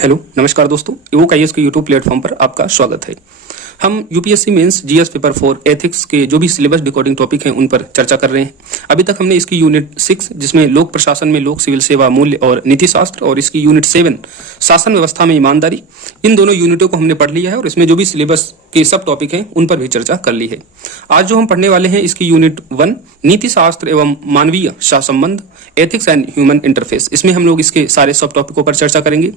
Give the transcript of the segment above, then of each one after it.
Hello नमस्कार दोस्तों, Evoke IAS के यूट्यूब प्लेटफॉर्म पर आपका स्वागत है। हम UPSC mains GS paper 4 ethics के जो भी सिलेबस डिकोडिंग टॉपिक हैं उन पर चर्चा कर रहे हैं। अभी तक हमने इसकी यूनिट 6 जिसमें लोक प्रशासन में लोक सिविल सेवा मूल्य और नीति शास्त्र और इसकी यूनिट 7 शासन व्यवस्था में ईमानदारी, इन दोनों यूनिटों को हमने पढ़ लिया है और इसमें जो भी सिलेबस के सब टॉपिक हैं उन पर भी चर्चा कर ली है। आज जो हम पढ़ने वाले हैं इसकी यूनिट 1 नीति शास्त्र एवं मानवीय सहसंबंध, एथिक्स एंड ह्यूमन इंटरफेस। इसमें हम लोग इसके सारे सब टॉपिकों पर चर्चा करेंगे।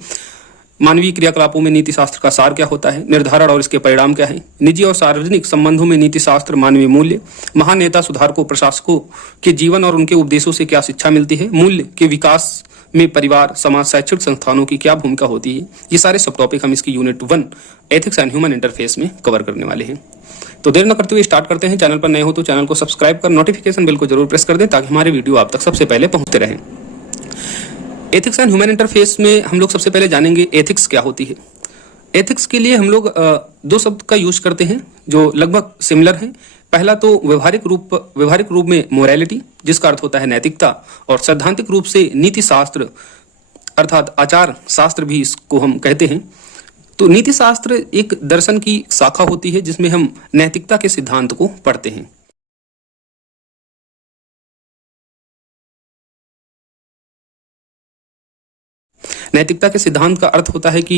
मानवीय क्रियाकलापों में नीति शास्त्र का सार क्या होता है, निर्धारण और इसके परिणाम क्या है, निजी और सार्वजनिक संबंधों में नीति शास्त्र, मानवीय मूल्य, महान नेता, सुधारकों, प्रशासकों के जीवन और उनके उपदेशों से क्या शिक्षा मिलती है, मूल्य के विकास में परिवार, समाज, शैक्षिक संस्थानों की क्या भूमिका होती है। ये सारे सब टॉपिक हम इसकी unit 1 ethics and human interface में कवर करने वाले हैं। तो देर न करते हुए स्टार्ट करते हैं। चैनल पर नए हो तो चैनल को सब्सक्राइब कर नोटिफिकेशन बेल को जरूर प्रेस कर दें ताकि हमारे वीडियो आप तक सबसे पहले पहुंचते रहें। एथिक्स एंड ह्यूमन इंटरफेस में हम लोग सबसे पहले जानेंगे एथिक्स क्या होती है। एथिक्स के लिए हम लोग दो शब्द का यूज करते हैं जो लगभग सिमिलर हैं। पहला तो व्यवहारिक रूप में मोरालिटी, जिसका अर्थ होता है नैतिकता, और सैद्धांतिक रूप से नीति शास्त्र अर्थात आचार शास्त्र भी इसको हम कहते हैं। तो नीति शास्त्र एक दर्शन की शाखा होती है जिसमें हम नैतिकता के सिद्धांत को पढ़ते हैं। नैतिकता के सिद्धांत का अर्थ होता है कि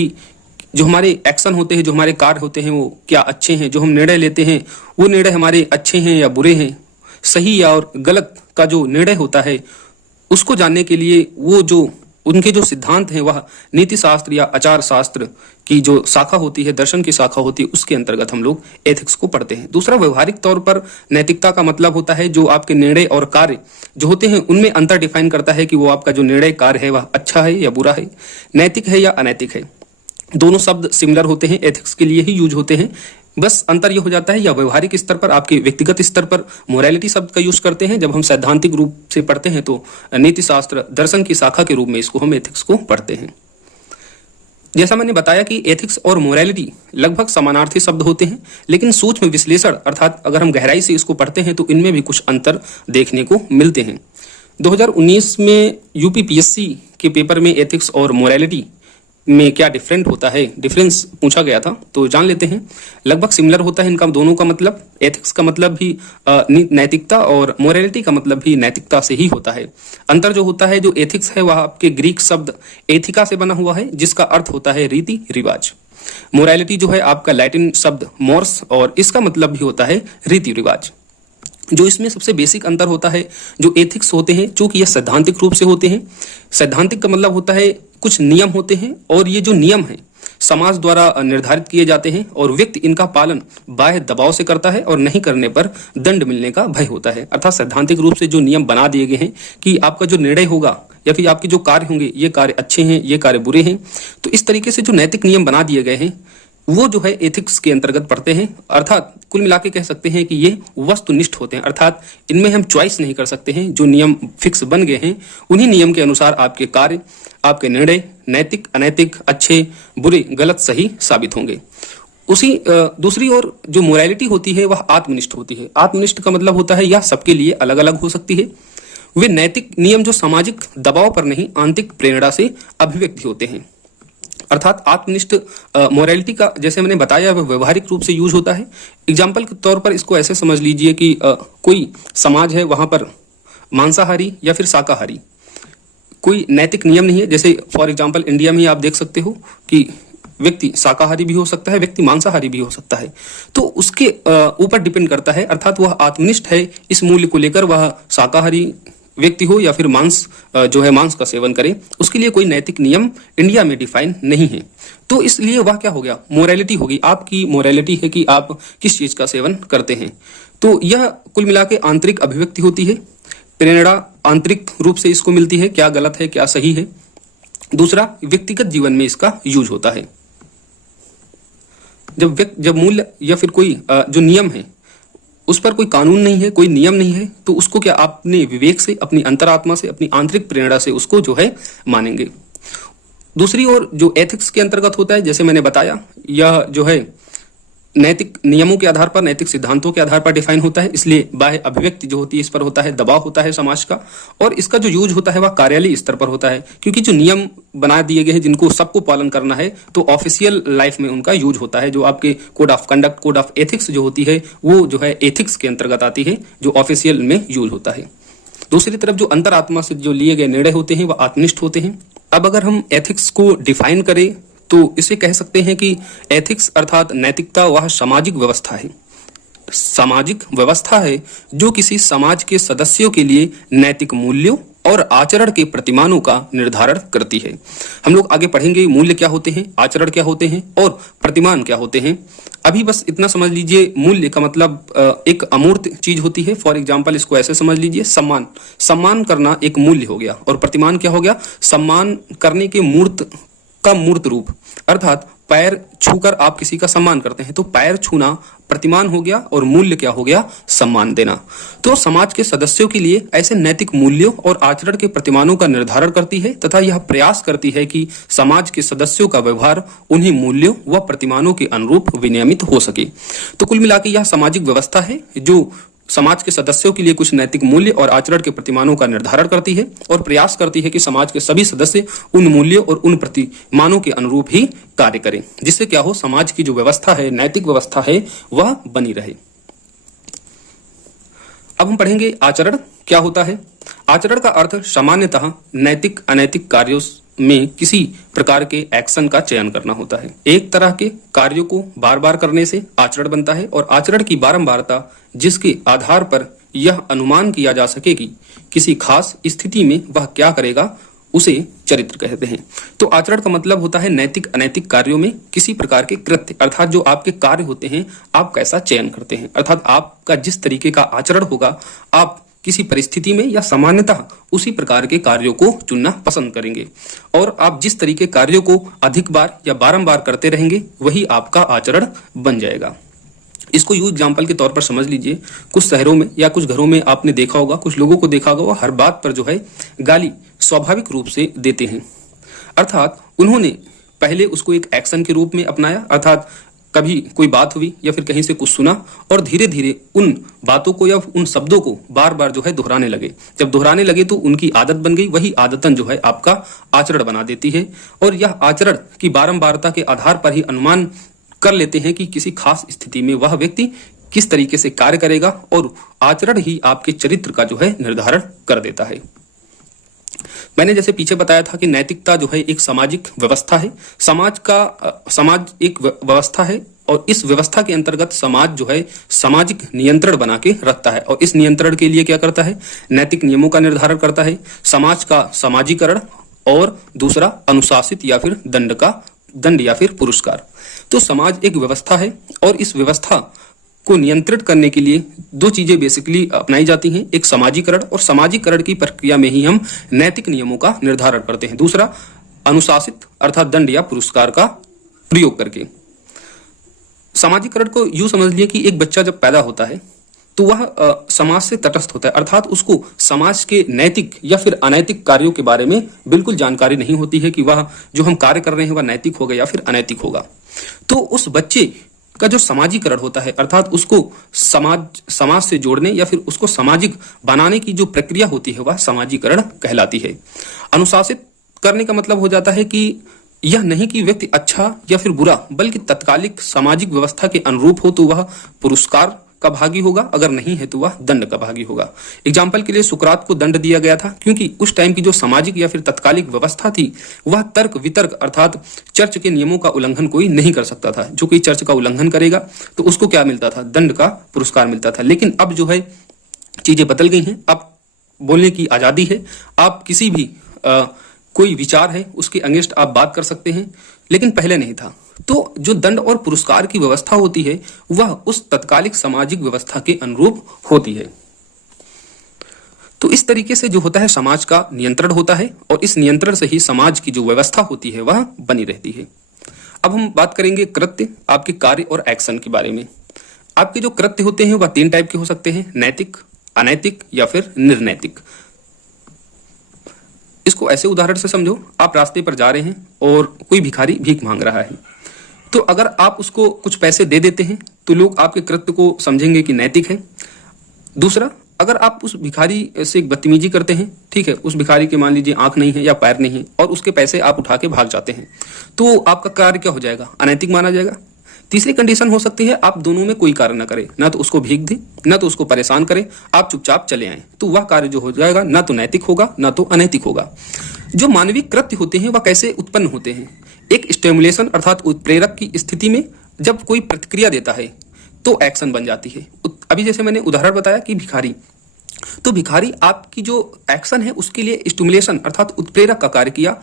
जो हमारे एक्शन होते हैं, जो हमारे कार्य होते हैं, वो क्या अच्छे हैं, जो हम निर्णय लेते हैं वो निर्णय हमारे अच्छे हैं या बुरे हैं, सही या और गलत का जो निर्णय होता है उसको जानने के लिए वो जो उनके जो सिद्धांत हैं वह नीति शास्त्र या आचार शास्त्र की जो शाखा होती है, दर्शन की शाखा होती है, उसके अंतर्गत हम लोग एथिक्स को पढ़ते हैं। दूसरा, व्यवहारिक तौर पर नैतिकता का मतलब होता है जो आपके निर्णय और कार्य जो होते हैं उनमें अंतर डिफाइन करता है कि वो आपका जो निर्णय कार्य है वह अच्छा है या बुरा है, नैतिक है या अनैतिक है। दोनों शब्द सिमिलर होते हैं, एथिक्स के लिए ही यूज होते हैं। बस अंतर यह हो जाता है या व्यवहारिक स्तर पर, आपके व्यक्तिगत स्तर पर मोरालिटी शब्द का यूज करते हैं। जब हम सैद्धांतिक रूप से पढ़ते हैं तो नीति शास्त्र दर्शन की शाखा के रूप में इसको हम एथिक्स को पढ़ते हैं। जैसा मैंने बताया कि एथिक्स और मोरालिटी लगभग समानार्थी शब्द होते हैं, लेकिन सूक्ष्म विश्लेषण अर्थात अगर हम गहराई से इसको पढ़ते हैं तो इनमें भी कुछ अंतर देखने को मिलते हैं। 2019 में यूपीपीएससी के पेपर में एथिक्स और मोरालिटी में क्या डिफरेंस पूछा गया था, तो जान लेते हैं। लगभग सिमिलर होता है इनका दोनों का मतलब। एथिक्स का मतलब भी नैतिकता और मोरालिटी का मतलब भी नैतिकता से ही होता है। अंतर जो होता है, जो एथिक्स है वह आपके ग्रीक शब्द एथिका से बना हुआ है जिसका अर्थ होता है रीति रिवाज। मोरालिटी जो है आपका लैटिन शब्द मोर्स और इसका मतलब भी होता है रीति रिवाज। जो इसमें सबसे बेसिक अंतर होता है, जो एथिक्स होते हैं चूंकि ये सैद्धांतिक रूप से होते हैं। सैद्धांतिक का मतलब होता है कुछ नियम होते हैं और ये जो नियम है समाज द्वारा निर्धारित किए जाते हैं और व्यक्ति इनका पालन बाह्य दबाव से करता है और नहीं करने पर दंड मिलने का भय होता है। अर्थात सैद्धांतिक रूप से जो नियम बना दिए गए हैं कि आपका जो निर्णय होगा या फिर आपके जो कार्य होंगे ये कार्य अच्छे हैं, ये कार्य बुरे हैं, तो इस तरीके से जो नैतिक नियम बना दिए गए हैं वो जो है एथिक्स के अंतर्गत पढ़ते हैं। अर्थात कुल मिला के कह सकते हैं कि ये वस्तुनिष्ठ होते हैं, अर्थात इनमें हम चॉइस नहीं कर सकते हैं। जो नियम फिक्स बन गए हैं उन्हीं नियम के अनुसार आपके कार्य, आपके निर्णय नैतिक, अनैतिक, अच्छे, बुरे, गलत, सही साबित होंगे। उसी दूसरी ओर जो मोरालिटी होती है वह आत्मनिष्ठ होती है। आत्मनिष्ठ का मतलब होता है यह सबके लिए अलग अलग हो सकती है। वे नैतिक नियम जो सामाजिक दबाव पर नहीं, आंतरिक प्रेरणा से अभिव्यक्ति होते हैं। अर्थात आत्मनिष्ठ मोरालिटी का जैसे मैंने बताया वह व्यवहारिक रूप से यूज होता है। एग्जाम्पल के तौर पर इसको ऐसे समझ लीजिए कि कोई समाज है, वहां पर मांसाहारी या फिर शाकाहारी कोई नैतिक नियम नहीं है। जैसे फॉर एग्जाम्पल इंडिया में ही आप देख सकते हो कि व्यक्ति शाकाहारी भी हो सकता है, व्यक्ति मांसाहारी भी हो सकता है, तो उसके ऊपर डिपेंड करता है। अर्थात वह आत्मनिष्ठ है इस मूल्य को लेकर, वह शाकाहारी व्यक्ति हो या फिर मांस का सेवन करे, उसके लिए कोई नैतिक नियम इंडिया में डिफाइन नहीं है। तो इसलिए वह क्या हो गया, मोरालिटी होगी। आपकी मोरालिटी है कि आप किस चीज का सेवन करते हैं। तो यह कुल मिला के आंतरिक अभिव्यक्ति होती है। प्रेरणा आंतरिक रूप से इसको मिलती है, क्या गलत है क्या सही है। दूसरा, व्यक्तिगत जीवन में इसका यूज होता है। जब मूल्य या फिर कोई जो नियम है उस पर कोई कानून नहीं है, कोई नियम नहीं है, तो उसको क्या आपने विवेक से, अपनी अंतरात्मा से, अपनी आंतरिक प्रेरणा से उसको जो है मानेंगे। दूसरी ओर जो एथिक्स के अंतर्गत होता है, जैसे मैंने बताया, यह जो है नैतिक नियमों के आधार पर, नैतिक सिद्धांतों के आधार पर डिफाइन होता है, इसलिए बाह्य अभिव्यक्ति जो होती है इस पर होता है, दबाव होता है समाज का, और इसका जो यूज होता है वह कार्यालय स्तर पर होता है, क्योंकि जो नियम बना दिए गए हैं जिनको सबको पालन करना है तो ऑफिशियल लाइफ में उनका यूज होता है। जो आपके code of conduct, code of ethics जो होती है वो जो है एथिक्स के अंतर्गत आती है, जो ऑफिशियल में यूज होता है। दूसरी तरफ जो अंतरात्मा से जो लिए गए निर्णय होते हैं वह आत्मनिष्ठ होते हैं। अब अगर हम एथिक्स को डिफाइन करें तो इसे कह सकते हैं कि एथिक्स अर्थात नैतिकता वह सामाजिक व्यवस्था है, सामाजिक व्यवस्था है जो किसी समाज के सदस्यों के लिए नैतिक मूल्यों और आचरण के प्रतिमानों का निर्धारण करती है। हम लोग आगे पढ़ेंगे मूल्य क्या होते हैं, आचरण क्या होते हैं और प्रतिमान क्या होते हैं। अभी बस इतना समझ लीजिए, मूल्य का मतलब एक अमूर्त चीज होती है। फॉर एग्जांपल इसको ऐसे समझ लीजिए, सम्मान, सम्मान करना एक मूल्य हो गया, और प्रतिमान क्या हो गया, सम्मान करने के मूर्त का मूर्त रूप, अर्थात पैर छूकर आप किसी का सम्मान करते हैं तो पैर छूना प्रतिमान हो गया, और मूल्य क्या हो गया, सम्मान देना। तो समाज के सदस्यों के लिए ऐसे नैतिक मूल्यों और आचरण के प्रतिमानों का निर्धारण करती है तथा यह प्रयास करती है कि समाज के सदस्यों का व्यवहार उन्हीं मूल्यों व प्रतिमानों के अनुरूप विनियमित हो सके। तो कुल मिलाकर यह सामाजिक व्यवस्था है जो समाज के सदस्यों के लिए कुछ नैतिक मूल्य और आचरण के प्रतिमानों का निर्धारण करती है और प्रयास करती है कि समाज के सभी सदस्य उन मूल्यों और उन प्रतिमानों के अनुरूप ही कार्य करें, जिससे क्या हो, समाज की जो व्यवस्था है, नैतिक व्यवस्था है, वह बनी रहे। अब हम पढ़ेंगे आचरण क्या होता है। आचरण का अर्थ सामान्यतः नैतिक अनैतिक कार्यों में किसी प्रकार के एक्शन का चयन करना होता है। एक तरह के कार्यों को बार बार करने से आचरण बनता है, और आचरण की बारंबारता जिसके आधार पर यह अनुमान किया जा सके कि किसी खास स्थिति में वह क्या करेगा, उसे चरित्र कहते हैं। तो आचरण का मतलब होता है नैतिक अनैतिक कार्यों में किसी प्रकार के कृत्य, अर्थात जो आपके कार्य होते हैं आप कैसा चयन करते हैं, अर्थात आपका जिस तरीके का आचरण होगा आप किसी परिस्थिति में या सामान्यतः उसी प्रकार के कार्यों को चुनना पसंद करेंगे, और आप जिस तरीके कार्यों को अधिक बार या बारंबार करते रहेंगे वही आपका आचरण बन जाएगा। इसको यूं एग्जाम्पल के तौर पर समझ लीजिए, कुछ शहरों में या कुछ घरों में आपने देखा होगा, कुछ लोगों को देखा होगा, हर बात पर जो है गाली स्वाभाविक रूप से देते हैं, अर्थात उन्होंने पहले उसको एक एक्शन के रूप में अपनाया, अर्थात कभी कोई बात हुई या फिर कहीं से कुछ सुना और धीरे धीरे उन बातों को या उन शब्दों को बार बार जो है दोहराने लगे। जब दोहराने लगे तो उनकी आदत बन गई, वही आदतन जो है आपका आचरण बना देती है, और यह आचरण की बारंबारता के आधार पर ही अनुमान कर लेते हैं कि किसी खास स्थिति में वह व्यक्ति किस तरीके से कार्य करेगा, और आचरण ही आपके चरित्र का जो है निर्धारण कर देता है। मैंने जैसे पीछे बताया था कि नैतिकता जो है एक सामाजिक व्यवस्था है, समाज एक व्यवस्था है, और इस व्यवस्था के अंतर्गत समाज जो है सामाजिक नियंत्रण बना के रखता है, और इस नियंत्रण के लिए क्या करता है, नैतिक नियमों का निर्धारण करता है, समाज का सामाजिकरण, और दूसरा अनुशासित या फिर दंड या फिर पुरस्कार। तो समाज एक व्यवस्था है, और इस व्यवस्था को नियंत्रित करने के लिए दो चीजें बेसिकली अपनाई जाती हैं, एक समाजीकरण, और समाजीकरण की प्रक्रिया में ही हम नैतिक नियमों का निर्धारण करते हैं। दूसरा अनुशासित अर्थात दंड या पुरस्कार का प्रयोग करके। समाजीकरण को यूं समझ लिए कि एक बच्चा जब पैदा होता है तो वह समाज से तटस्थ होता है, अर्थात उसको समाज के नैतिक या फिर अनैतिक कार्यों के बारे में बिल्कुल जानकारी नहीं होती है कि वह जो हम कार्य कर रहे हैं वह नैतिक होगा या फिर अनैतिक होगा। तो उस बच्चे का जो समाजीकरण होता है, अर्थात उसको समाज से जोड़ने या फिर उसको सामाजिक बनाने की जो प्रक्रिया होती है वह समाजीकरण कहलाती है। अनुशासित करने का मतलब हो जाता है कि यह नहीं कि व्यक्ति अच्छा या फिर बुरा, बल्कि तत्कालिक सामाजिक व्यवस्था के अनुरूप हो तो वह पुरस्कार का भागी होगा, अगर नहीं है तो वह दंड का भागी होगा। एग्जाम्पल के लिए सुकरात को दंड दिया गया था क्योंकि उस टाइम की जो सामाजिक या फिर तत्कालिक व्यवस्था थी वह तर्क वितर्क अर्थात चर्च के नियमों का उल्लंघन कोई नहीं कर सकता था। जो कोई चर्च का उल्लंघन करेगा तो उसको क्या मिलता था, दंड का पुरस्कार मिलता था। लेकिन अब जो है चीजें बदल गई हैं, अब बोलने की आजादी है, आप किसी भी कोई विचार है उसके अगेंस्ट आप बात कर सकते हैं, लेकिन पहले नहीं था। तो जो दंड और पुरस्कार की व्यवस्था होती है वह उस तत्कालिक सामाजिक व्यवस्था के अनुरूप होती है। तो इस तरीके से जो होता है समाज का नियंत्रण होता है, और इस नियंत्रण से ही समाज की जो व्यवस्था होती है वह बनी रहती है। अब हम बात करेंगे कृत्य, आपके कार्य और एक्शन के बारे में। आपके जो कृत्य होते हैं वह 3 टाइप के हो सकते हैं, नैतिक, अनैतिक या फिर निर्नैतिक। इसको ऐसे उदाहरण से समझो, आप रास्ते पर जा रहे हैं और कोई भिखारी भीख मांग रहा है, तो अगर आप उसको कुछ पैसे दे देते हैं तो लोग आपके कृत्य को समझेंगे कि नैतिक है। दूसरा, अगर आप उस भिखारी से बदतमीजी करते हैं, ठीक है, उस भिखारी के मान लीजिए आंख नहीं है या पैर नहीं है और उसके पैसे आप उठा के भाग जाते हैं, तो आपका कार्य क्या हो जाएगा? अनैतिक माना जाएगा। तीसरी कंडीशन हो सकती है आप दोनों में कोई कार्य ना करें, ना तो उसको भीख दे, ना तो उसको परेशान करे, आप चुपचाप चले आए, तो वह कार्य जो हो जाएगा ना तो नैतिक होगा ना तो अनैतिक होगा। जो मानवीय कृत्य होते हैं वह कैसे उत्पन्न होते हैं? एक स्टिमुलेशन अर्थात उत्प्रेरक की स्थिति में जब कोई प्रतिक्रिया देता है तो एक्शन बन जाती है। अभी जैसे मैंने उदाहरण बताया कि भिखारी, तो भिखारी आपकी जो एक्शन है उसके लिए स्टिमुलेशन अर्थात उत्प्रेरक का कार्य किया,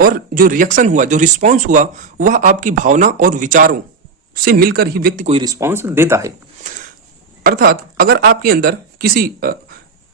और जो रिएक्शन हुआ, जो रिस्पॉन्स हुआ, वह आपकी भावना और विचारों से मिलकर ही व्यक्ति कोई रिस्पॉन्स देता है। अर्थात अगर आपके अंदर किसी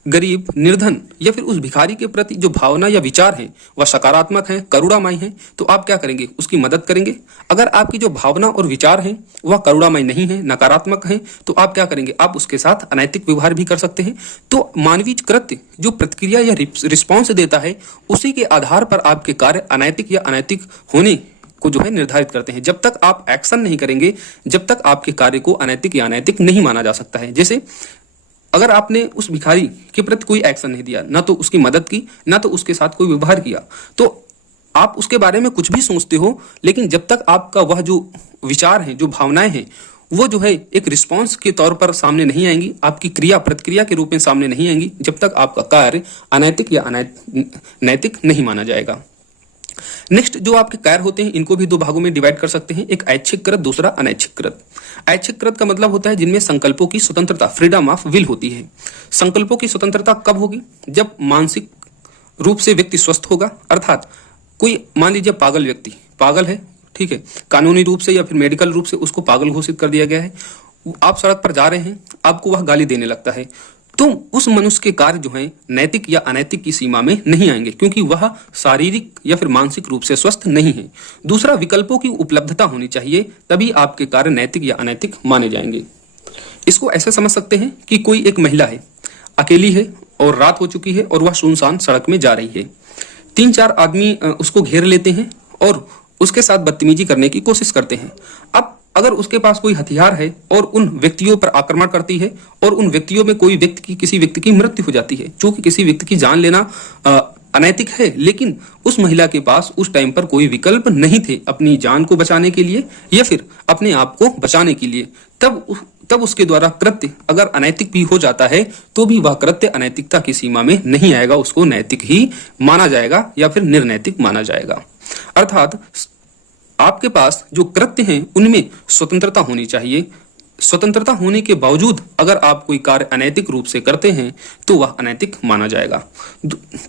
गरीब, निर्धन या फिर उस भिखारी के प्रति जो भावना या विचार है वह सकारात्मक है, करुणामय है, तो आप क्या करेंगे? उसकी मदद करेंगे। अगर आपकी जो भावना और विचार है वह करुणामय नहीं है, नकारात्मक है, तो आप क्या करेंगे? आप उसके साथ अनैतिक व्यवहार भी कर सकते हैं। तो मानवीय कृत्य जो प्रतिक्रिया या रिस्पॉन्स देता है उसी के आधार पर आपके कार्य अनैतिक या अनैतिक होने को जो है निर्धारित करते हैं। जब तक आप एक्शन नहीं करेंगे, जब तक आपके कार्य को अनैतिक या अनैतिक नहीं माना जा सकता है। जैसे अगर आपने उस भिखारी के प्रति कोई एक्शन नहीं दिया, ना तो उसकी मदद की, ना तो उसके साथ कोई व्यवहार किया, तो आप उसके बारे में कुछ भी सोचते हो, लेकिन जब तक आपका वह जो विचार है, जो भावनाएं हैं, वो जो है एक रिस्पॉन्स के तौर पर सामने नहीं आएंगी, आपकी क्रिया प्रतिक्रिया के रूप में सामने नहीं आएंगी, जब तक आपका कार्य अनैतिक या नैतिक नहीं माना जाएगा। नेक्स्ट, जो आपके कार्य होते हैं इनको भी दो भागों में डिवाइड कर सकते हैं, एक ऐच्छिक कृत, दूसरा अनैच्छिक कृत। ऐच्छिक कृत का मतलब होता है जिनमें संकल्पों की स्वतंत्रता, फ्रीडम ऑफ विल होती है। संकल्पों की स्वतंत्रता कब होगी? जब मानसिक रूप से व्यक्ति स्वस्थ होगा। अर्थात कोई मान लीजिए पागल व्यक्ति, पागल है, ठीक है, कानूनी रूप से या फिर मेडिकल रूप से उसको पागल घोषित कर दिया गया है, आप सड़क पर जा रहे हैं, आपको वह गाली देने लगता है, तो उस मनुष्य के कार्य जो हैं नैतिक या अनैतिक की सीमा में नहीं आएंगे, क्योंकि वह शारीरिक या फिर मानसिक रूप से स्वस्थ नहीं है। दूसरा, विकल्पों की उपलब्धता होनी चाहिए, तभी आपके कार्य नैतिक या अनैतिक माने जाएंगे। इसको ऐसे समझ सकते हैं कि कोई एक महिला है, अकेली है और रात हो चुकी है और वह सुनसान सड़क में जा रही है। 3-4 आदमी उसको घेर लेते हैं और उसके साथ बदतमीजी करने की कोशिश करते हैं। अब अगर उसके पास कोई हथियार है और उन व्यक्तियों पर आक्रमण करती है और उन व्यक्तियों में कोई व्यक्ति की, किसी व्यक्ति की मृत्यु हो जाती है, चूंकि किसी व्यक्ति की जान लेना अनैतिक है, लेकिन उस महिला के पास उस टाइम पर कोई विकल्प नहीं थे अपनी जान को बचाने के लिए या फिर अपने आप को बचाने के लिए, तब उसके द्वारा कृत्य अगर अनैतिक भी हो जाता है तो भी वह कृत्य अनैतिकता की सीमा में नहीं आएगा, उसको नैतिक ही माना जाएगा या फिर निर्नैतिक माना जाएगा। अर्थात आपके पास जो कृत्य हैं उनमें स्वतंत्रता होनी चाहिए। स्वतंत्रता होने के बावजूद अगर आप कोई कार्य अनैतिक रूप से करते हैं तो वह अनैतिक माना जाएगा।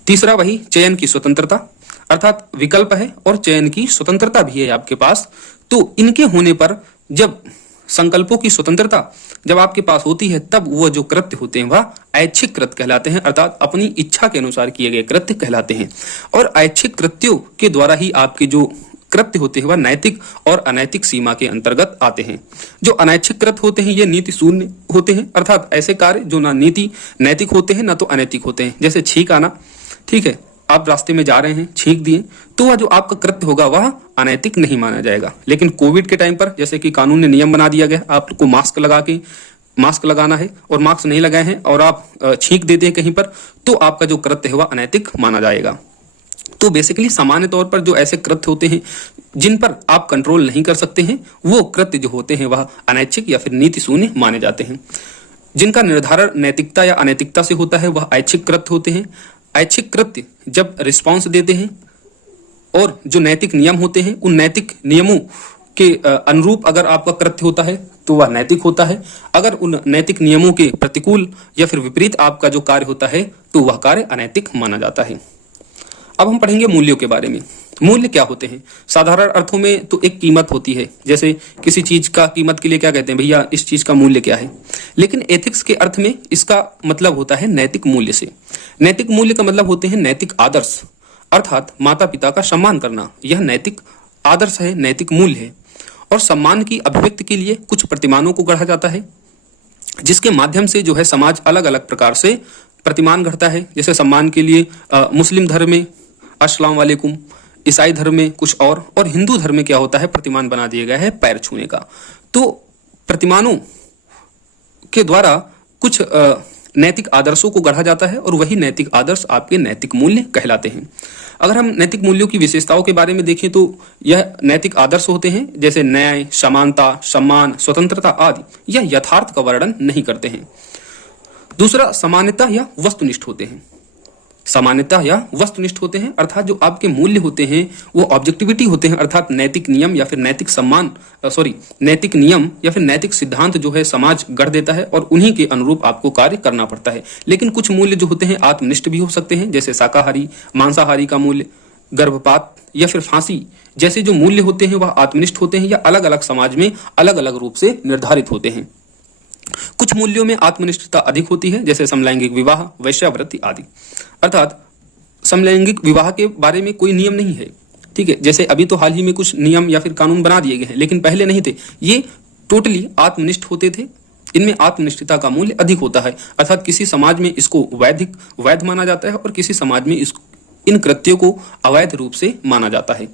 तीसरा, वही चयन की स्वतंत्रता, अर्थात विकल्प है और चयन की स्वतंत्रता भी है आपके पास, तो इनके होने पर जब संकल्पों की स्वतंत्रता जब आपके पास होती है तब वह जो कृत्य होते हैं वह ऐच्छिक कृत्य कहलाते हैं, अर्थात अपनी इच्छा के अनुसार किए गए कृत्य कहलाते हैं। और ऐच्छिक कृत्यों के द्वारा ही आपके जो कृत्य होते हैं वह नैतिक और अनैतिक सीमा के अंतर्गत आते हैं। जो अनैच्छिक कृत्य होते हैं ये नीति शून्य होते हैं, अर्थात ऐसे कार्य जो ना नीति नैतिक होते हैं ना तो अनैतिक होते हैं। जैसे छींक आना, ठीक है, आप रास्ते में जा रहे हैं, छींक दिए, तो वह जो आपका कृत्य होगा वह अनैतिक नहीं माना जाएगा। लेकिन कोविड के टाइम पर जैसे कि कानून ने नियम बना दिया गया, आपको मास्क लगाना है और मास्क नहीं लगाए हैं और आप छींक देते हैं कहीं पर, तो आपका जो कृत्य है वह अनैतिक माना जाएगा। तो बेसिकली सामान्य तौर पर जो ऐसे कृत्य होते हैं जिन पर आप कंट्रोल नहीं कर सकते हैं, वो कृत्य जो होते हैं वह अनैच्छिक या फिर नीति शून्य माने जाते हैं। जिनका निर्धारण नैतिकता या अनैतिकता से होता है वह ऐच्छिक कृत्य होते हैं। ऐच्छिक कृत्य जब रिस्पॉन्स देते हैं और जो नैतिक नियम होते हैं उन नैतिक नियमों के अनुरूप अगर आपका कृत्य होता है तो वह नैतिक होता है। अगर उन नैतिक नियमों के प्रतिकूल या फिर विपरीत आपका जो कार्य होता है तो वह कार्य अनैतिक माना जाता है। अब हम पढ़ेंगे मूल्यों के बारे में। मूल्य क्या होते हैं? साधारण अर्थों में तो एक कीमत होती है, जैसे किसी चीज का कीमत के लिए क्या कहते हैं, भैया इस चीज का मूल्य क्या है। लेकिन एथिक्स के अर्थ में इसका मतलब होता है नैतिक मूल्य से। नैतिक मूल्य का मतलब होते हैं नैतिक आदर्श, अर्थात माता पिता का सम्मान करना, यह नैतिक आदर्श है, नैतिक मूल्य है। और सम्मान की अभिव्यक्ति के लिए कुछ प्रतिमानों को गढ़ा जाता है जिसके माध्यम से जो है समाज अलग अलग प्रकार से प्रतिमान गढ़ता है। जैसे सम्मान के लिए मुस्लिम धर्म में अस्सलाम वालेकुम, ईसाई धर्म में कुछ और हिंदू धर्म में क्या होता है, प्रतिमान बना दिया गया है पैर छूने का। तो प्रतिमानों के द्वारा कुछ नैतिक आदर्शों को गढ़ा जाता है और वही नैतिक आदर्श आपके नैतिक मूल्य कहलाते हैं। अगर हम नैतिक मूल्यों की विशेषताओं के बारे में देखें तो यह नैतिक आदर्श होते हैं जैसे न्याय, समानता, सम्मान, स्वतंत्रता आदि, यह यथार्थ का वर्णन नहीं करते हैं। दूसरा, सामान्यता या वस्तुनिष्ठ होते हैं। सामान्यता या वस्तुनिष्ठ होते हैं अर्थात जो आपके मूल्य होते हैं वो ऑब्जेक्टिविटी होते हैं, अर्थात नैतिक नियम या फिर नैतिक नियम या फिर नैतिक सिद्धांत जो है समाज गढ़ देता है और उन्हीं के अनुरूप आपको कार्य करना पड़ता है। लेकिन कुछ मूल्य जो होते हैं आत्मनिष्ठ भी हो सकते हैं, जैसे शाकाहारी, मांसाहारी का मूल्य, गर्भपात या फिर फांसी जैसे जो मूल्य होते हैं वह आत्मनिष्ठ होते हैं या अलग अलग समाज में अलग अलग रूप से निर्धारित होते हैं। कुछ मूल्यों में आत्मनिष्ठता अधिक होती है, जैसे समलैंगिक विवाह, वेश्यावृत्ति आदि। अर्थात समलैंगिक विवाह के बारे में कोई नियम नहीं है, ठीक है। जैसे अभी तो हाल ही में कुछ नियम या फिर कानून बना दिए गए हैं, लेकिन पहले नहीं थे। ये टोटली आत्मनिष्ठ होते थे। इनमें आत्मनिष्ठता का मूल्य अधिक होता है, अर्थात किसी समाज में इसको वैध माना जाता है और किसी समाज में इन कृत्यों को अवैध रूप से माना जाता है।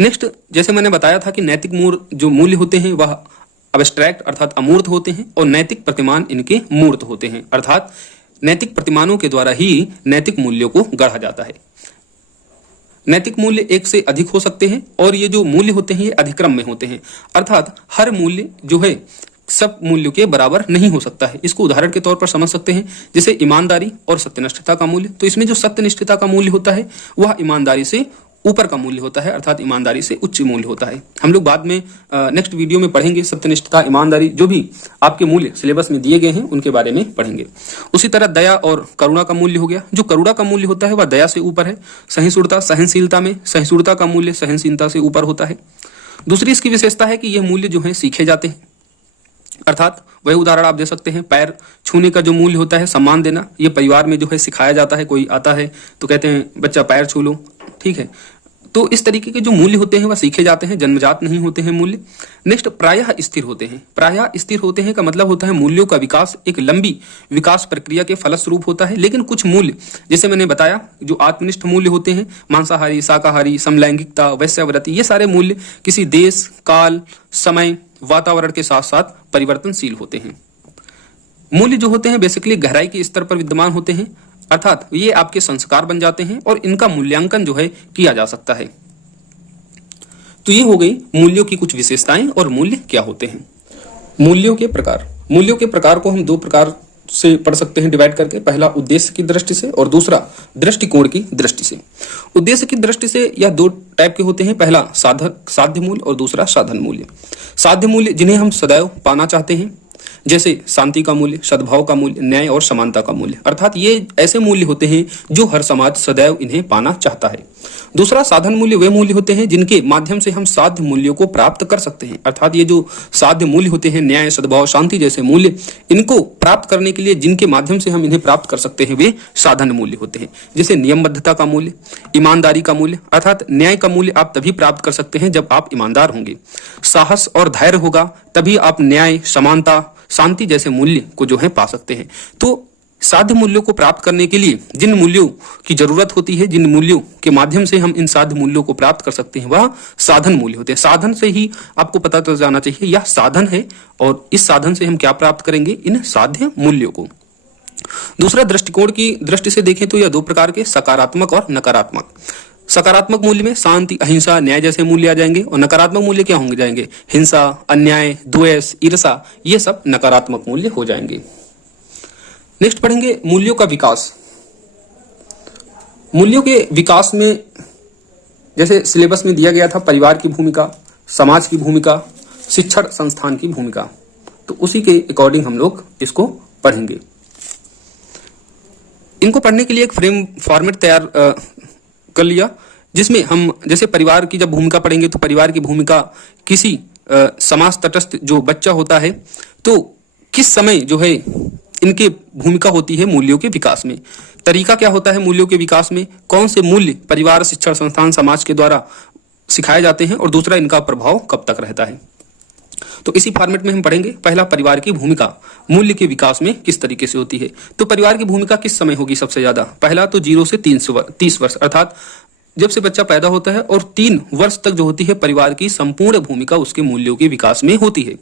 नेक्स्ट, जैसे मैंने बताया था कि नैतिक जो मूल्य होते हैं वह अब्स्ट्रैक्ट अर्थात अमूर्त होते हैं और नैतिक प्रतिमान इनके मूर्त होते हैं, अर्थात नैतिक प्रतिमानों के द्वारा ही नैतिक मूल्यों को गढ़ा जाता है। नैतिक मूल्य एक से अधिक हो सकते हैं और ये जो मूल्य होते हैं ये अधिक्रम में होते हैं, अर्थात हर मूल्य जो है सब मूल्यों के बराबर नहीं हो सकता है। इसको उदाहरण के तौर पर समझ सकते हैं, जैसे ईमानदारी और सत्यनिष्ठता का मूल्य। तो इसमें जो सत्यनिष्ठता का मूल्य होता है वह ईमानदारी से ऊपर का मूल्य होता है, अर्थात ईमानदारी से उच्च मूल्य होता है। हम लोग बाद में नेक्स्ट वीडियो में पढ़ेंगे सत्यनिष्ठता, ईमानदारी, जो भी आपके मूल्य सिलेबस में दिए गए हैं उनके बारे में पढ़ेंगे। उसी तरह दया और करुणा का मूल्य हो गया। जो करुणा का मूल्य होता है वह दया से ऊपर है। सहिष्णुता, सहनशीलता में सहिष्णुता का मूल्य सहनशीलता से ऊपर होता है। दूसरी इसकी विशेषता है कि यह मूल्य जो है सीखे जाते हैं, अर्थात वही उदाहरण आप दे सकते हैं, पैर छूने का जो मूल्य होता है, सम्मान देना, ये परिवार में जो है सिखाया जाता है। कोई आता है तो कहते हैं बच्चा पैर छू लो, ठीक है। तो इस तरीके के जो मूल्य होते हैं वह सीखे जाते हैं, जन्मजात नहीं होते हैं मूल्य। नेक्स्ट, प्रायः स्थिर होते हैं। प्रायः स्थिर होते हैं का मतलब होता है मूल्यों का विकास एक लंबी विकास प्रक्रिया के फलस्वरूप होता है। लेकिन कुछ मूल्य, जैसे मैंने बताया, जो आत्मनिष्ठ मूल्य होते हैं, मांसाहारी, शाकाहारी, समलैंगिकता, वेश्यावृत्ति, ये सारे मूल्य किसी देश, काल, समय, वातावरण के साथ साथ परिवर्तनशील होते हैं। मूल्य जो होते हैं बेसिकली गहराई के स्तर पर विद्यमान होते हैं, अर्थात ये आपके संस्कार बन जाते हैं और इनका मूल्यांकन जो है किया जा सकता है। तो ये हो गई मूल्यों की कुछ विशेषताएं और मूल्य क्या होते हैं। मूल्यों के प्रकार। मूल्यों के प्रकार को हम दो प्रकार से पढ़ सकते हैं डिवाइड करके, पहला उद्देश्य की दृष्टि से और दूसरा दृष्टिकोण की दृष्टि से। उद्देश्य की दृष्टि से यह दो टाइप के होते हैं, पहला साध्य मूल्य और दूसरा साधन मूल्य। साध्य मूल्य जिन्हें हम सदैव पाना चाहते हैं, जैसे शांति का मूल्य, सद्भाव का मूल्य, न्याय और समानता का मूल्य, अर्थात ये ऐसे मूल्य होते हैं जो हर समाज सदैव इन्हें पाना चाहता है। दूसरा साधन मूल्य वे मूल्य होते हैं जिनके माध्यम से हम साध्य मूल्यों को प्राप्त कर सकते हैं, अर्थात ये जो साध्य मूल्य होते हैं, न्याय, सद्भाव, शांति जैसे मूल्य, इनको प्राप्त करने के लिए जिनके माध्यम से हम इन्हें प्राप्त कर सकते हैं वे साधन मूल्य होते हैं। जैसे नियमबद्धता का मूल्य, ईमानदारी का मूल्य, अर्थात न्याय का मूल्य आप तभी प्राप्त कर सकते हैं जब आप ईमानदार होंगे। साहस और धैर्य होगा तभी आप न्याय, समानता, शांति जैसे मूल्य को जो है पा सकते हैं। तो साध्य मूल्यों को प्राप्त करने के लिए जिन मूल्यों की जरूरत होती है, जिन मूल्यों के माध्यम से हम इन साध्य मूल्यों को प्राप्त कर सकते हैं, वह साधन मूल्य होते हैं। साधन से ही आपको पता चल जाना चाहिए यह साधन है और इस साधन से हम क्या प्राप्त करेंगे, इन साध्य मूल्यों को। दूसरा दृष्टिकोण की दृष्टि से देखें तो यह दो प्रकार के, सकारात्मक और नकारात्मक। सकारात्मक मूल्य में शांति, अहिंसा, न्याय जैसे मूल्य आ जाएंगे और नकारात्मक मूल्य क्या होंगे जाएंगे, हिंसा, अन्याय, द्वेष, ईर्ष्या, ये सब नकारात्मक मूल्य हो जाएंगे। नेक्स्ट पढ़ेंगे मूल्यों का विकास। मूल्यों के विकास में जैसे सिलेबस में दिया गया था परिवार की भूमिका, समाज की भूमिका, शिक्षण संस्थान की भूमिका, तो उसी के अकॉर्डिंग हम लोग इसको पढ़ेंगे। इनको पढ़ने के लिए एक फ्रेम फॉर्मेट तैयार कर लिया, जिसमें हम जैसे परिवार की जब भूमिका पढ़ेंगे तो परिवार की भूमिका किसी समाज तटस्थ जो बच्चा होता है तो किस समय जो है इनकी भूमिका होती है मूल्यों के विकास में, तरीका क्या होता है मूल्यों के विकास में, कौन से मूल्य परिवार, शिक्षण संस्थान, समाज के द्वारा सिखाए जाते हैं और दूसरा इनका प्रभाव कब तक रहता है। तो इसी फॉर्मेट में हम पढ़ेंगे। पहला, परिवार की भूमिका मूल्य के विकास में किस तरीके से होती है। तो परिवार की भूमिका किस समय होगी सबसे ज्यादा, पहला तो 0 से 30 वर्ष, अर्थात जब से बच्चा पैदा होता है और 3 वर्ष तक जो होती है परिवार की संपूर्ण भूमिका उसके मूल्यों के विकास में होती है।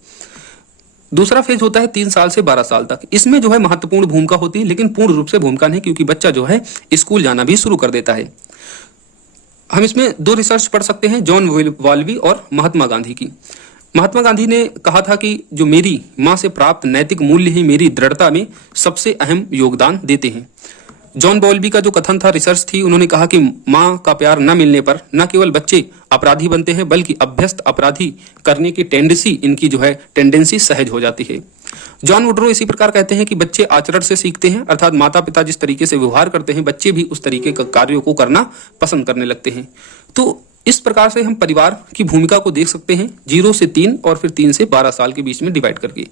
दूसरा फेज होता है 3 साल से 12 साल तक। इसमें जो है महत्वपूर्ण भूमिका होती है, लेकिन पूर्ण रूप से भूमिका नहीं, क्योंकि बच्चा जो है स्कूल जाना भी शुरू कर देता है। हम इसमें 2 रिसर्च पढ़ सकते हैं, जॉन वाल्वी और महात्मा गांधी की। महात्मा गांधी ने कहा था कि जो मेरी माँ से प्राप्त नैतिक मूल्य ही मेरी दृढ़ता में सबसे अहम योगदान देते हैं। जॉन बॉल्बी का जो कथन था, रिसर्च थी, उन्होंने कहा कि माँ का प्यार न मिलने पर न केवल बच्चे अपराधी बनते हैं, बल्कि अभ्यस्त अपराधी करने की टेंडेंसी सहज हो जाती है। जॉन वुडरो इसी प्रकार कहते हैं कि बच्चे आचरण से सीखते हैं, अर्थात माता पिता जिस तरीके से व्यवहार करते हैं बच्चे भी उस तरीके के कार्यों को करना पसंद करने लगते हैं। तो इस प्रकार से हम परिवार की भूमिका को देख सकते हैं 0 से 3 और फिर 3 से 12 साल के बीच में डिवाइड करके।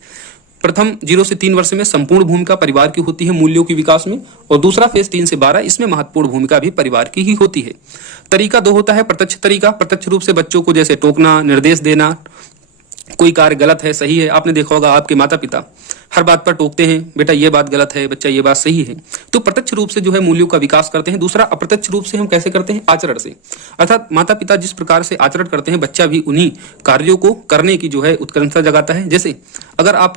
प्रथम 0 से 3 वर्ष में संपूर्ण भूमिका परिवार की होती है मूल्यों के विकास में, और दूसरा फेज 3 से 12, इसमें महत्वपूर्ण भूमिका भी परिवार की ही होती है। तरीका 2 होता है प्रत्यक्ष तरीका। प्रत्यक्ष रूप से बच्चों को जैसे टोकना, निर्देश देना, कोई कार्य गलत है सही है। आपने देखा होगा आपके माता पिता हर बात पर टोकते हैं, बेटा ये बात गलत है, बच्चा ये बात सही है। तो प्रत्यक्ष रूप से जो है मूल्यों का विकास करते हैं। दूसरा अप्रत्यक्ष रूप से हम कैसे करते हैं, आचरण से, अर्थात माता पिता जिस प्रकार से आचरण करते हैं बच्चा भी उन्हीं कार्यों को करने की जो है उत्कंठा जगाता है। जैसे अगर आप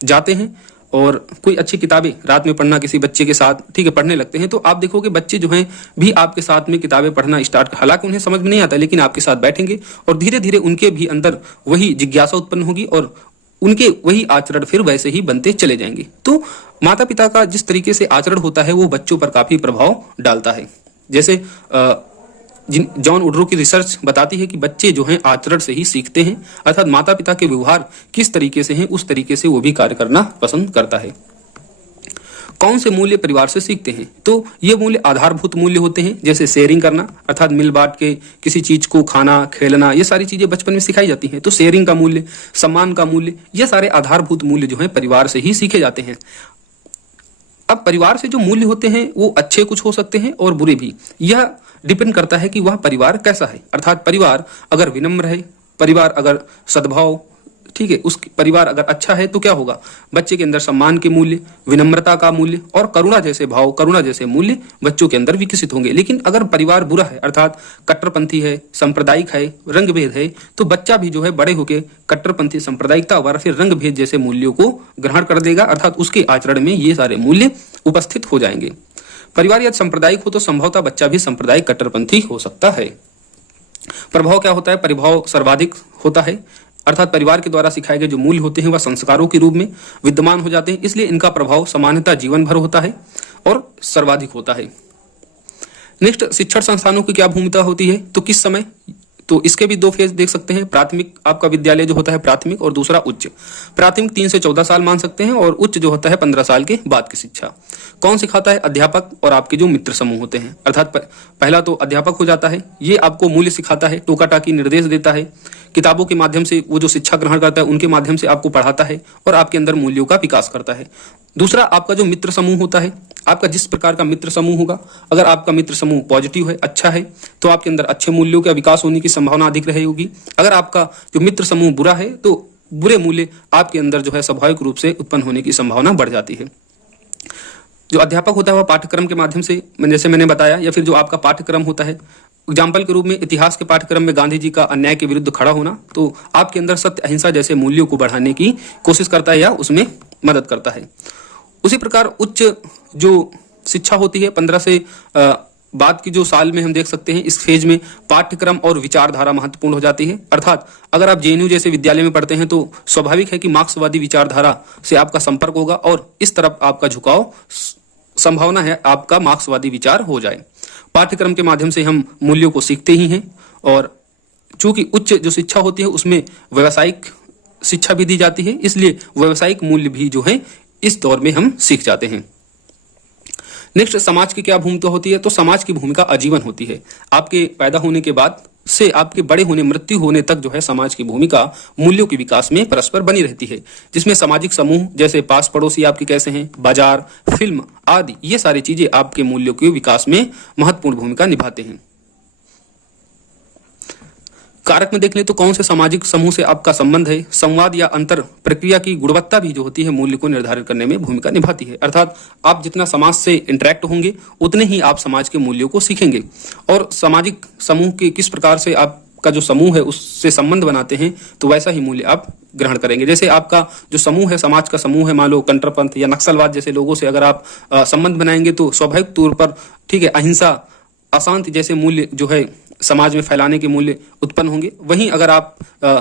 जाते हैं और कोई अच्छी किताबें रात में पढ़ना किसी बच्चे के साथ, ठीक है, पढ़ने लगते हैं, तो आप देखोगे बच्चे जो हैं भी आपके साथ में किताबें पढ़ना स्टार्ट, हालांकि उन्हें समझ में नहीं आता, लेकिन आपके साथ बैठेंगे और धीरे धीरे उनके भी अंदर वही जिज्ञासा उत्पन्न होगी और उनके वही आचरण फिर वैसे ही बनते चले जाएंगे। तो माता पिता का जिस तरीके से आचरण होता है वो बच्चों पर काफी प्रभाव डालता है। जैसे जॉन वुडरो की रिसर्च बताती है कि बच्चे जो हैं आचरण से ही सीखते हैं, अर्थात माता पिता के व्यवहार किस तरीके से हैं उस तरीके से वो भी कार्य करना पसंद करता है। कौन से मूल्य परिवार से सीखते हैं, तो ये मूल्य आधारभूत मूल्य होते हैं, जैसे शेयरिंग करना, अर्थात मिल बांट के किसी चीज को खाना, खेलना, ये सारी चीजें बचपन में सिखाई जाती हैं। तो शेयरिंग का मूल्य, सम्मान का मूल्य, ये सारे आधारभूत मूल्य जो है परिवार से ही सीखे जाते हैं। अब परिवार से जो मूल्य होते हैं वो अच्छे कुछ हो सकते हैं और बुरे भी। यह डिपेंड करता है कि वह परिवार कैसा है, अर्थात परिवार अगर विनम्र है, परिवार अगर सद्भाव, ठीक है, उस परिवार अगर अच्छा है तो क्या होगा, बच्चे के अंदर सम्मान के मूल्य, विनम्रता का मूल्य और करुणा जैसे भाव, करुणा जैसे मूल्य बच्चों के अंदर विकसित होंगे। लेकिन अगर परिवार बुरा है, अर्थात कट्टरपंथी है, सांप्रदायिक है, रंग भेद है, तो बच्चा भी जो है बड़े होकर कट्टरपंथी, सांप्रदायिकता और फिर रंग भेद जैसे मूल्यों को ग्रहण कर देगा, अर्थात उसके आचरण में ये सारे मूल्य उपस्थित हो जाएंगे। परिवार यदि सांप्रदायिक हो तो संभवतः बच्चा भी सांप्रदायिक कट्टरपंथी हो सकता है। प्रभाव क्या होता है, प्रभाव सर्वाधिक होता है, अर्थात परिवार के द्वारा सिखाए गए जो मूल्य होते हैं वह संस्कारों के रूप में विद्यमान हो जाते हैं, इसलिए इनका प्रभाव सामान्यतः जीवन भर होता है और सर्वाधिक होता है। नेक्स्ट, शिक्षण संस्थानों की क्या भूमिका होती है, तो किस समय, तो इसके भी 2 फेज देख सकते हैं। प्राथमिक आपका विद्यालय जो होता है प्राथमिक, और दूसरा उच्च। प्राथमिक 3 से 14 साल मान सकते हैं और उच्च जो होता है 15 साल के बाद की शिक्षा। कौन सिखाता है, अध्यापक और आपके जो मित्र समूह होते हैं, अर्थात पहला तो अध्यापक हो जाता है, ये आपको मूल्य सिखाता है, टोका टाकी निर्देश देता है, किताबों के माध्यम से वो जो शिक्षा ग्रहण करता है उनके माध्यम से आपको पढ़ाता है और आपके अंदर मूल्यों का विकास करता है। दूसरा आपका जो मित्र समूह होता है, आपका जिस प्रकार का मित्र समूह होगा, अगर आपका मित्र समूह पॉजिटिव है, अच्छा है, तो आपके अंदर अच्छे मूल्यों का विकास होने की संभावना अधिक रहेगी। अगर आपका जो मित्र समूह बुरा है तो बुरे मूल्य आपके अंदर जो है स्वाभाविक रूप से उत्पन्न होने की संभावना बढ़ जाती है। जो अध्यापक होता है वह पाठ्यक्रम के माध्यम से, जैसे मैंने बताया, या फिर जो आपका पाठ्यक्रम होता है, एग्जाम्पल के रूप में इतिहास के पाठ्यक्रम में गांधी जी का अन्याय के विरुद्ध खड़ा होना, तो आपके अंदर सत्य, अहिंसा जैसे मूल्यों को बढ़ाने की कोशिश करता है या उसमें मदद करता है। उसी प्रकार उच्च जो शिक्षा होती है 15 से बाद की जो साल में हम देख सकते हैं, इस फेज में पाठ्यक्रम और विचारधारा महत्वपूर्ण हो जाती है। अर्थात अगर आप जेएनयू जैसे विद्यालय में पढ़ते हैं तो स्वाभाविक है कि मार्क्सवादी विचारधारा से आपका संपर्क होगा और इस तरफ आपका झुकाव, संभावना है आपका मार्क्सवादी विचार हो जाए। पाठ्यक्रम के माध्यम से हम मूल्यों को सीखते ही हैं, और चूंकि उच्च जो शिक्षा होती है उसमें व्यावसायिक शिक्षा भी दी जाती है, इसलिए व्यावसायिक मूल्य भी जो है इस दौर में हम सीख जाते हैं। नेक्स्ट, समाज की क्या भूमिका होती है, तो समाज की भूमिका आजीवन होती है। आपके पैदा होने के बाद से आपके बड़े होने, मृत्यु होने तक जो है समाज की भूमिका मूल्यों के विकास में परस्पर बनी रहती है, जिसमें सामाजिक समूह जैसे पास पड़ोसी आपके कैसे हैं, बाजार, फिल्म आदि, ये सारी चीजें आपके मूल्यों के विकास में महत्वपूर्ण भूमिका निभाते हैं। कारक में देख लें तो कौन से सामाजिक समूह से आपका संबंध है, संवाद या अंतर प्रक्रिया की गुणवत्ता भी जो होती है मूल्य को निर्धारित करने में भूमिका निभाती है। अर्थात आप जितना समाज से इंटरेक्ट होंगे उतने ही आप समाज के मूल्यों को सीखेंगे, और सामाजिक समूह के किस प्रकार से आपका जो समूह है उससे संबंध बनाते हैं तो वैसा ही मूल्य आप ग्रहण करेंगे। जैसे आपका जो समूह है, समाज का समूह है, मान लो कंट्रपंथ या नक्सलवाद जैसे लोगों से अगर आप संबंध बनाएंगे तो स्वाभाविक तौर पर ठीक है अहिंसा, अशांति जैसे मूल्य जो है समाज में फैलाने के मूल्य उत्पन्न होंगे। वहीं अगर आप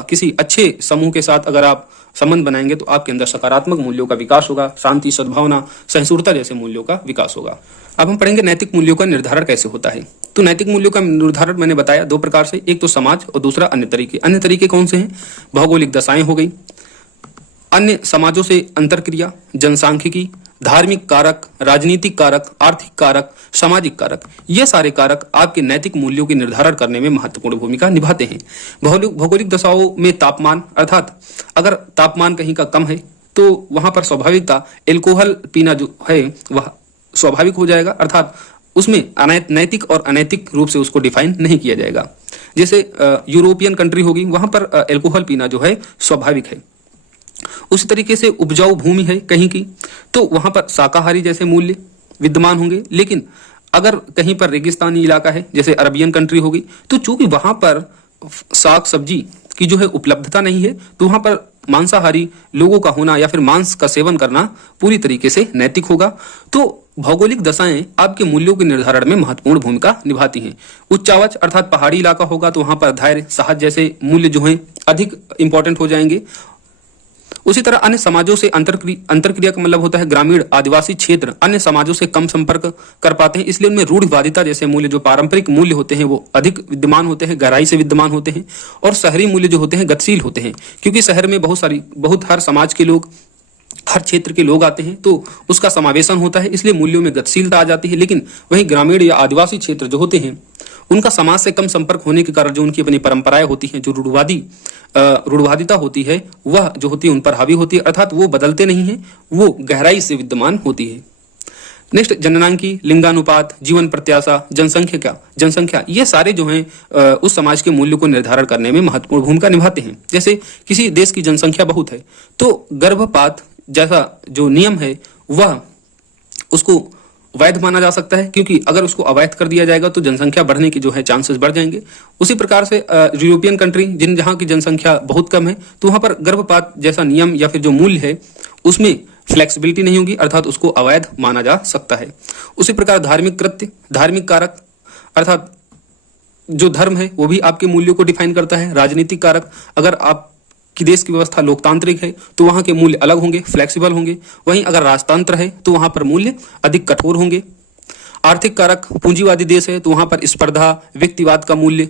किसी अच्छे समूह के साथ अगर आप संबंध बनाएंगे तो आपके अंदर सकारात्मक मूल्यों का विकास होगा, शांति, सद्भावना, सहिष्णुता जैसे मूल्यों का विकास होगा। अब हम पढ़ेंगे नैतिक मूल्यों का निर्धारण कैसे होता है। तो नैतिक मूल्यों का निर्धारण मैंने बताया दो प्रकार से, एक तो समाज और दूसरा अन्य तरीके। अन्य तरीके कौन से हैं? भौगोलिक दशाएं हो गई, अन्य समाजों से अंतरक्रिया, जनसांख्यिकी, धार्मिक कारक, राजनीतिक कारक, आर्थिक कारक, सामाजिक कारक, ये सारे कारक आपके नैतिक मूल्यों के निर्धारण करने में महत्वपूर्ण भूमिका निभाते हैं। भौगोलिक दशाओं में तापमान, अर्थात अगर तापमान कहीं का कम है तो वहां पर स्वाभाविकता एल्कोहल पीना जो है वह स्वाभाविक हो जाएगा, अर्थात उसमें नैतिक और अनैतिक रूप से उसको डिफाइन नहीं किया जाएगा। जैसे यूरोपियन कंट्री होगी वहां पर एल्कोहल पीना जो है स्वाभाविक है। उसी तरीके से उपजाऊ भूमि है कहीं की तो वहां पर शाकाहारी जैसे मूल्य विद्यमान होंगे, लेकिन अगर कहीं पर रेगिस्तानी इलाका है जैसे अरबियन कंट्री होगी तो चूंकि वहां पर साग सब्जी की जो है उपलब्धता नहीं है तो वहां पर मांसाहारी लोगों का होना या फिर मांस का सेवन करना पूरी तरीके से नैतिक होगा। तो भौगोलिक दशाएं आपके मूल्यों के निर्धारण में महत्वपूर्ण भूमिका निभाती हैं। उच्चावच अर्थात पहाड़ी इलाका होगा तो वहां पर धैर्य, साहस जैसे मूल्य जो हैं अधिक इंपॉर्टेंट हो जाएंगे। उसी तरह अन्य समाजों से अंतरक्रिया का मतलब होता है ग्रामीण आदिवासी क्षेत्र अन्य समाजों से कम संपर्क कर पाते हैं, इसलिए उनमें रूढ़िवादिता जैसे मूल्य जो पारंपरिक मूल्य होते हैं वो अधिक विद्यमान होते हैं, गहराई से विद्यमान होते हैं। और शहरी मूल्य जो होते हैं गतिशील होते हैं, क्योंकि शहर में बहुत हर समाज के लोग, हर क्षेत्र के लोग आते हैं तो उसका समावेशन होता है, इसलिए मूल्यों में गतिशीलता आ जाती है। लेकिन वहीं ग्रामीण या आदिवासी क्षेत्र जो होते हैं उनका समाज से कम संपर्क होने के कारण जो उनकी अपनी परंपराएं होती हैं, जो रूढ़वादिता होती है वह जो होती है उन पर हावी होती है, अर्थात वो बदलते नहीं है, वो गहराई से विद्यमान होती है। नेक्स्ट, जननांकी, लिंगानुपात, जीवन प्रत्याशा, जनसंख्या ये सारे जो हैं उस समाज के मूल्य को निर्धारण करने में महत्वपूर्ण भूमिका निभाते हैं। जैसे किसी देश की जनसंख्या बहुत है तो गर्भपात जैसा जो नियम है वह उसको वैध माना जा सकता है, क्योंकि अगर उसको अवैध कर दिया जाएगा तो जनसंख्या बढ़ने की जो है चांसेस बढ़ जाएंगे। उसी प्रकार से यूरोपियन कंट्री जहां की जनसंख्या बहुत कम है तो वहां पर गर्भपात जैसा नियम या फिर जो मूल्य है उसमें फ्लेक्सिबिलिटी नहीं होगी, अर्थात उसको अवैध माना जा सकता है। उसी प्रकार धार्मिक कृत्य, धार्मिक कारक अर्थात जो धर्म है वो भी आपके मूल्यों को डिफाइन करता है। राजनीतिक कारक, अगर आप कि देश की व्यवस्था लोकतांत्रिक है तो वहां के मूल्य अलग होंगे, फ्लेक्सिबल होंगे। वहीं अगर राजतंत्र है तो वहां पर मूल्य अधिक कठोर होंगे। आर्थिक कारक, पूंजीवादी देश है तो वहां पर स्पर्धा, व्यक्तिवाद का मूल्य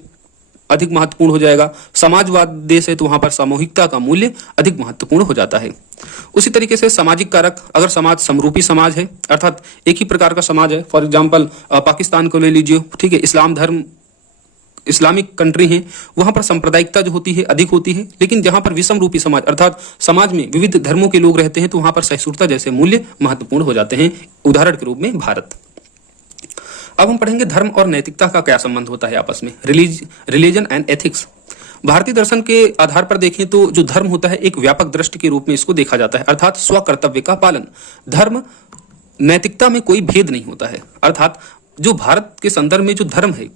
अधिक महत्वपूर्ण हो जाएगा। समाजवाद देश है तो वहां पर सामूहिकता का मूल्य अधिक महत्वपूर्ण हो जाता है। उसी तरीके से सामाजिक कारक, अगर समाज समरूपी समाज है अर्थात एक ही प्रकार का समाज है, फॉर एग्जाम्पल पाकिस्तान को ले लीजिए, ठीक है, इस्लामिक कंट्री हैं, वहां पर सांप्रदायिकता जो होती है अधिक होती है। लेकिन जहां पर विषम रूपी समाज अर्थात समाज में विविध धर्मों के लोग रहते हैं तो वहां पर सहिष्णुता जैसे मूल्य महत्वपूर्ण हो जाते हैं। उदाहरण के रूप में भारत। अब हम पढ़ेंगे धर्म और नैतिकता का क्या संबंध होता है आपस में, रिलीजन एंड एथिक्स। भारतीय दर्शन के आधार पर देखें तो जो धर्म होता है एक व्यापक दृष्टि के रूप में इसको देखा जाता है, अर्थात स्व कर्तव्य का पालन। धर्म नैतिकता में कोई भेद नहीं होता है, अर्थात जो भारत के संदर्भ में जो धर्म है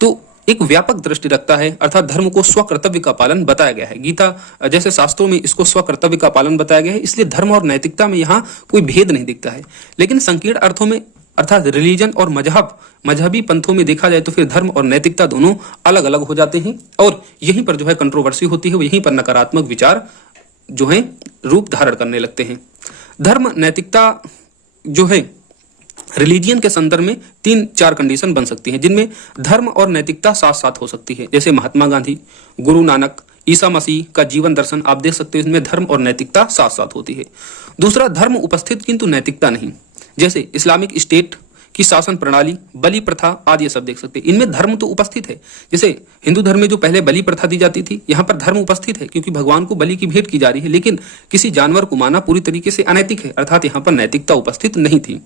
तो एक व्यापक दृष्टि रखता है, अर्थात धर्म को स्व कर्तव्य का पालन बताया गया है। गीता जैसे शास्त्रों में इसको स्व कर्तव्य का पालन बताया गया है, इसलिए धर्म और नैतिकता में यहाँ कोई भेद नहीं दिखता है। लेकिन संकीर्ण अर्थों में अर्थात रिलीजन और मजहबी पंथों में देखा जाए तो फिर धर्म और नैतिकता दोनों अलग अलग हो जाते हैं और यहीं पर जो है कंट्रोवर्सी होती है, यहीं पर नकारात्मक विचार जो है रूप धारण करने लगते हैं। धर्म नैतिकता जो है रिलीजियन के संदर्भ में 3-4 कंडीशन बन सकती हैं, जिनमें धर्म और नैतिकता साथ साथ हो सकती है। जैसे महात्मा गांधी, गुरु नानक, ईसा मसीह का जीवन दर्शन आप देख सकते हो, इसमें धर्म और नैतिकता साथ साथ होती है। दूसरा, धर्म उपस्थित किंतु नैतिकता नहीं, जैसे इस्लामिक स्टेट की शासन प्रणाली, बलि प्रथा आदि सब देख सकते हैं। इनमें धर्म तो उपस्थित है, जैसे हिंदू धर्म में जो पहले बलि प्रथा दी जाती थी, यहाँ पर धर्म उपस्थित है क्योंकि भगवान को बलि की भेंट की जा रही है, लेकिन किसी जानवर को मारना पूरी तरीके से अनैतिक है, अर्थात यहाँ पर नैतिकता उपस्थित नहीं थी।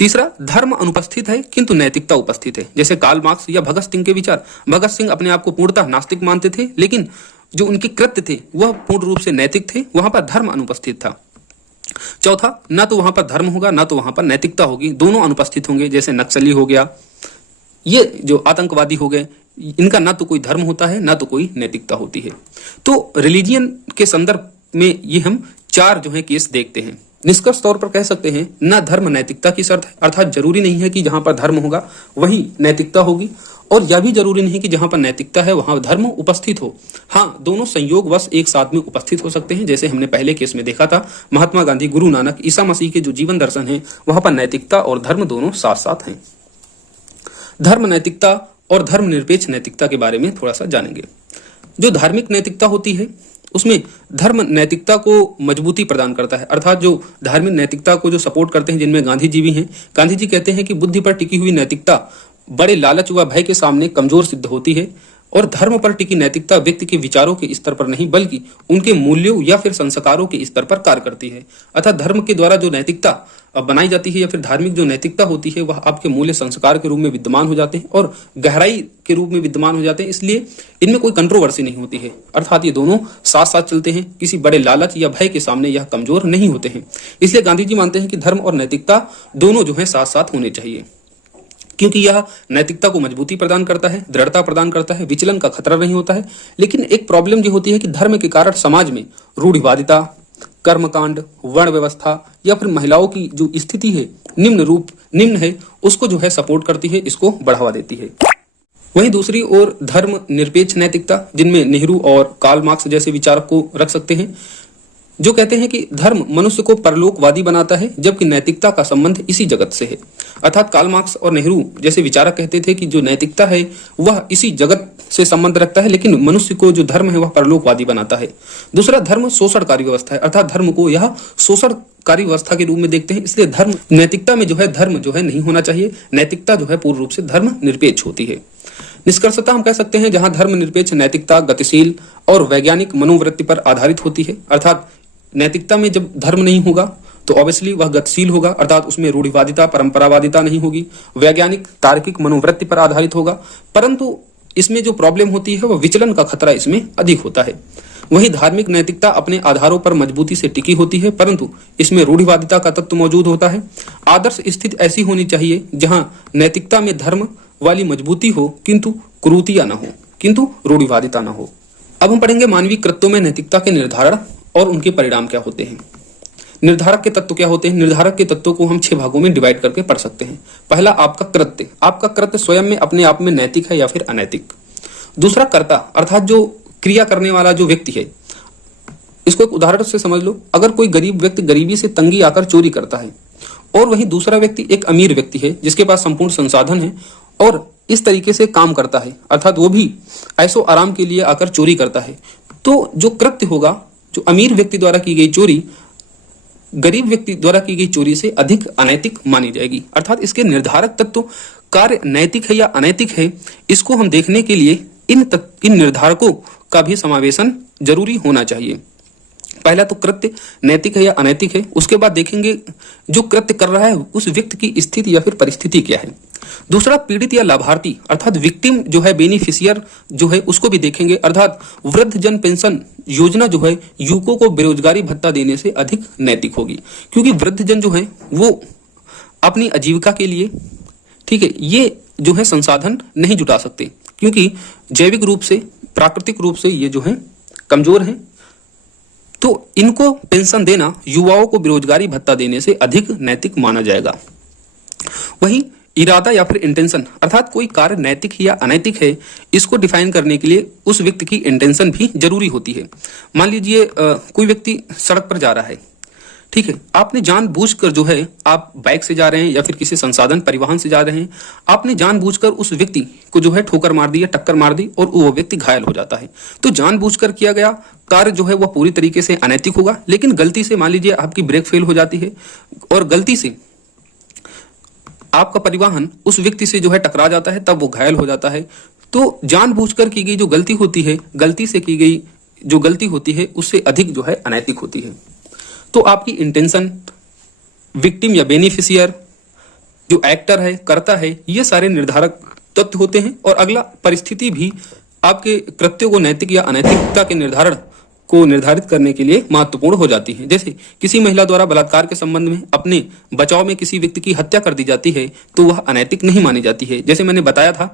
तीसरा, धर्म अनुपस्थित है किंतु नैतिकता उपस्थित है। जैसे कार्ल मार्क्स या भगत सिंह के विचार। भगत सिंह अपने आप को पूर्णतः नास्तिक मानते थे, लेकिन जो उनके कृत्य थे वह पूर्ण रूप से नैतिक थे, वहां पर धर्म अनुपस्थित था। चौथा, ना तो वहां पर धर्म होगा ना तो वहां पर नैतिकता होगी, दोनों अनुपस्थित होंगे। जैसे नक्सली हो गया, ये जो आतंकवादी हो गए, इनका ना तो कोई धर्म होता है ना तो कोई नैतिकता होती है। तो रिलीजियन के संदर्भ में ये हम 4 जो है केस देखते हैं। निष्कर्ष तौर पर कह सकते हैं, ना धर्म नैतिकता की शर्त है, अर्थात जरूरी नहीं है कि जहां पर धर्म होगा वहीं नैतिकता होगी, और यह भी जरूरी नहीं कि जहां पर नैतिकता है वहां धर्म उपस्थित हो। हाँ, दोनों संयोगवश एक साथ में उपस्थित हो सकते हैं। जैसे हमने पहले केस में देखा था, महात्मा गांधी, गुरु नानक, ईसा मसीह के जो जीवन दर्शन है वहां पर नैतिकता और धर्म दोनों साथ साथ हैं। धर्म नैतिकता और धर्मनिरपेक्ष नैतिकता के बारे में थोड़ा सा जानेंगे। जो धार्मिक नैतिकता होती है उसमें धर्म नैतिकता को मजबूती प्रदान करता है, अर्थात जो धार्मिक नैतिकता को जो सपोर्ट करते हैं, जिनमें गांधी जी भी हैं। गांधी जी कहते हैं कि बुद्धि पर टिकी हुई नैतिकता बड़े लालच व भय के सामने कमजोर सिद्ध होती है, और धर्म पर टिकी नैतिकता व्यक्ति के विचारों के स्तर पर नहीं बल्कि उनके मूल्यों या फिर संस्कारों के स्तर पर कार्य करती है। अर्थात धर्म के द्वारा जो नैतिकता बनाई जाती है या फिर धार्मिक जो नैतिकता होती है वह आपके मूल्य संस्कार के रूप में विद्यमान हो जाते हैं और गहराई के रूप में विद्यमान हो जाते हैं, इसलिए इनमें कोई कंट्रोवर्सी नहीं होती है। अर्थात ये दोनों साथ साथ चलते हैं, किसी बड़े लालच या भय के सामने यह कमजोर नहीं होते हैं। इसलिए गांधी जी मानते हैं कि धर्म और नैतिकता दोनों जो है साथ साथ होने चाहिए, क्योंकि यह नैतिकता को मजबूती प्रदान करता है, दृढ़ता प्रदान करता है, विचलन का खतरा नहीं होता है। लेकिन एक प्रॉब्लम जो होती है कि धर्म के कारण समाज में रूढ़िवादिता, कर्मकांड, वर्ण व्यवस्था या फिर महिलाओं की जो स्थिति है निम्न है, उसको जो है सपोर्ट करती है, इसको बढ़ावा देती है। वहीं दूसरी ओर धर्म निरपेक्ष नैतिकता, जिनमें नेहरू और कार्ल मार्क्स जैसे विचारक को रख सकते हैं, जो कहते हैं कि धर्म मनुष्य को परलोकवादी बनाता है जबकि नैतिकता का संबंध इसी जगत से है। अर्थात कार्ल मार्क्स और नेहरू जैसे विचारक कहते थे कि जो नैतिकता है वह इसी जगत से संबंध रखता है, लेकिन मनुष्य को जो धर्म है वह परलोकवादी बनाता है। दूसरा, धर्म शोषणकारी व्यवस्था है, अर्थात धर्म को यह शोषणकारी व्यवस्था के रूप में देखते हैं, इसलिए धर्म नैतिकता में जो है धर्म जो है नहीं होना चाहिए। नैतिकता जो है पूर्ण रूप से धर्म निरपेक्ष होती है। निष्कर्षतः हम कह सकते हैं, जहां धर्म निरपेक्ष नैतिकता गतिशील और वैज्ञानिक मनोवृत्ति पर आधारित होती है, अर्थात नैतिकता में जब धर्म नहीं होगा तो ऑब्वियसली वह गतिशील होगा, अर्थात उसमें रूढ़िवादिता, परंपरावादिता नहीं होगी, वैज्ञानिक तार्किक मनोवृत्ति पर आधारित होगा। परंतु इसमें जो प्रॉब्लम होती है वह विचलन का खतरा इसमें अधिक होता है। वहीं धार्मिक नैतिकता अपने आधारों पर मजबूती से टिकी होती है, परंतु इसमें रूढ़िवादिता का तत्व मौजूद होता है। आदर्श स्थिति ऐसी होनी चाहिए जहां नैतिकता में धर्म वाली मजबूती हो किंतु क्रूरतियां न हो, किंतु रूढ़िवादिता न हो। अब हम पढ़ेंगे मानवीय कृत्यों में नैतिकता के निर्धारण और उनके परिणाम क्या होते हैं। निर्धारक के तत्व क्या होते हैं? निर्धारक के तत्वों को हम 6 भागों में डिवाइड करके पढ़ सकते हैं। पहला, आपका कृत्य। आपका कृत्य स्वयं में अपने आप में नैतिक है या फिर अनैतिक। दूसरा, कर्ता, अर्थात जो क्रिया करने वाला जो व्यक्ति है। इसको एक उदाहरण से समझ लो, अगर कोई गरीब व्यक्ति गरीबी से तंगी आकर चोरी करता है और वहीं दूसरा व्यक्ति एक अमीर व्यक्ति है जिसके पास संपूर्ण संसाधन है और इस तरीके से काम करता है, अर्थात वो भी ऐसो आराम के लिए आकर चोरी करता है, तो जो कृत्य होगा, जो अमीर व्यक्ति द्वारा की गई चोरी गरीब व्यक्ति द्वारा की गई चोरी से अधिक अनैतिक मानी जाएगी। अर्थात इसके निर्धारक तत्व कार्य नैतिक है या अनैतिक है, इसको हम देखने के लिए इन निर्धारकों का भी समावेशन जरूरी होना चाहिए। पहला तो कृत्य नैतिक है या अनैतिक है, उसके बाद देखेंगे जो कृत्य कर रहा है उस व्यक्ति की स्थिति या फिर परिस्थिति क्या है। दूसरा, पीड़ित या लाभार्थी, अर्थात विक्टिम जो है, बेनिफिशियर जो है, उसको भी देखेंगे। अर्थात वृद्धजन पेंशन योजना जो है युवकों को बेरोजगारी भत्ता देने से अधिक नैतिक होगी, क्योंकि वृद्धजन जो है वो अपनी आजीविका के लिए, ठीक है, ये जो है संसाधन नहीं जुटा सकते, क्योंकि जैविक रूप से, प्राकृतिक रूप से ये जो है कमजोर हैं, तो इनको पेंशन देना युवाओं को बेरोजगारी भत्ता देने से अधिक नैतिक माना जाएगा। वहीं इरादा या फिर इंटेंशन, अर्थात कोई कार्य नैतिक या अनैतिक है, इसको डिफाइन करने के लिए उस व्यक्ति की इंटेंशन भी जरूरी होती है। मान लीजिए कोई व्यक्ति सड़क पर जा रहा है, ठीक है, आपने जानबूझकर जो है, आप बाइक से जा रहे हैं या फिर किसी संसाधन परिवहन से जा रहे हैं, आपने जानबूझकर उस व्यक्ति को जो है ठोकर मार दी या टक्कर मार दी और वो व्यक्ति घायल हो जाता है। तो जानबूझकर किया गया कार्य जो है वह पूरी तरीके से अनैतिक होगा, लेकिन गलती से मान लीजिए आपकी ब्रेक फेल हो जाती है और गलती से आपका परिवहन उस व्यक्ति से जो है टकरा जाता है, तब वो घायल हो जाता है। तो जानबूझकर की गई जो गलती होती है, गलती से की गई जो गलती होती है, उससे अधिक जो है अनैतिक होती है। तो आपकी इंटेंशन, विक्टिम या बेनिफिशियर, जो एक्टर है, कर्ता है, ये सारे निर्धारक तत्व होते हैं। और अगला, परिस्थिति भी आपके कृत्यों को नैतिक या अनैतिकता के निर्धारण को निर्धारित करने के लिए महत्वपूर्ण हो जाती है। जैसे किसी महिला द्वारा बलात्कार के संबंध में अपने बचाव में किसी व्यक्ति की हत्या कर दी जाती है तो वह अनैतिक नहीं मानी जाती है। जैसे मैंने बताया था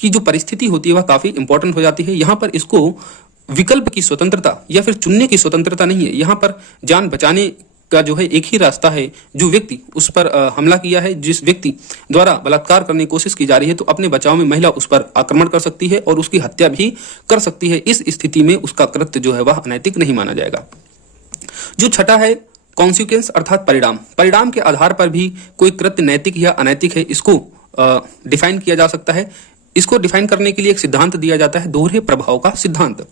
कि जो परिस्थिति होती है वह काफी इंपॉर्टेंट हो जाती है। यहाँ पर इसको विकल्प की स्वतंत्रता या फिर चुनने की स्वतंत्रता नहीं है। यहाँ पर जान बचाने का जो है एक ही रास्ता है। जो व्यक्ति उस पर हमला किया है, जिस व्यक्ति द्वारा बलात्कार करने की कोशिश की जा रही है, तो अपने बचाव में महिला उस पर आक्रमण कर सकती है और उसकी हत्या भी कर सकती है। इस स्थिति में उसका कृत्य जो है वह अनैतिक नहीं माना जाएगा। जो छठा है, कॉन्सिक्वेंस अर्थात परिणाम। परिणाम के आधार पर भी कोई कृत्य नैतिक या अनैतिक है, इसको डिफाइन किया जा सकता है। इसको डिफाइन करने के लिए एक सिद्धांत दिया जाता है, दोहरे प्रभाव का सिद्धांत।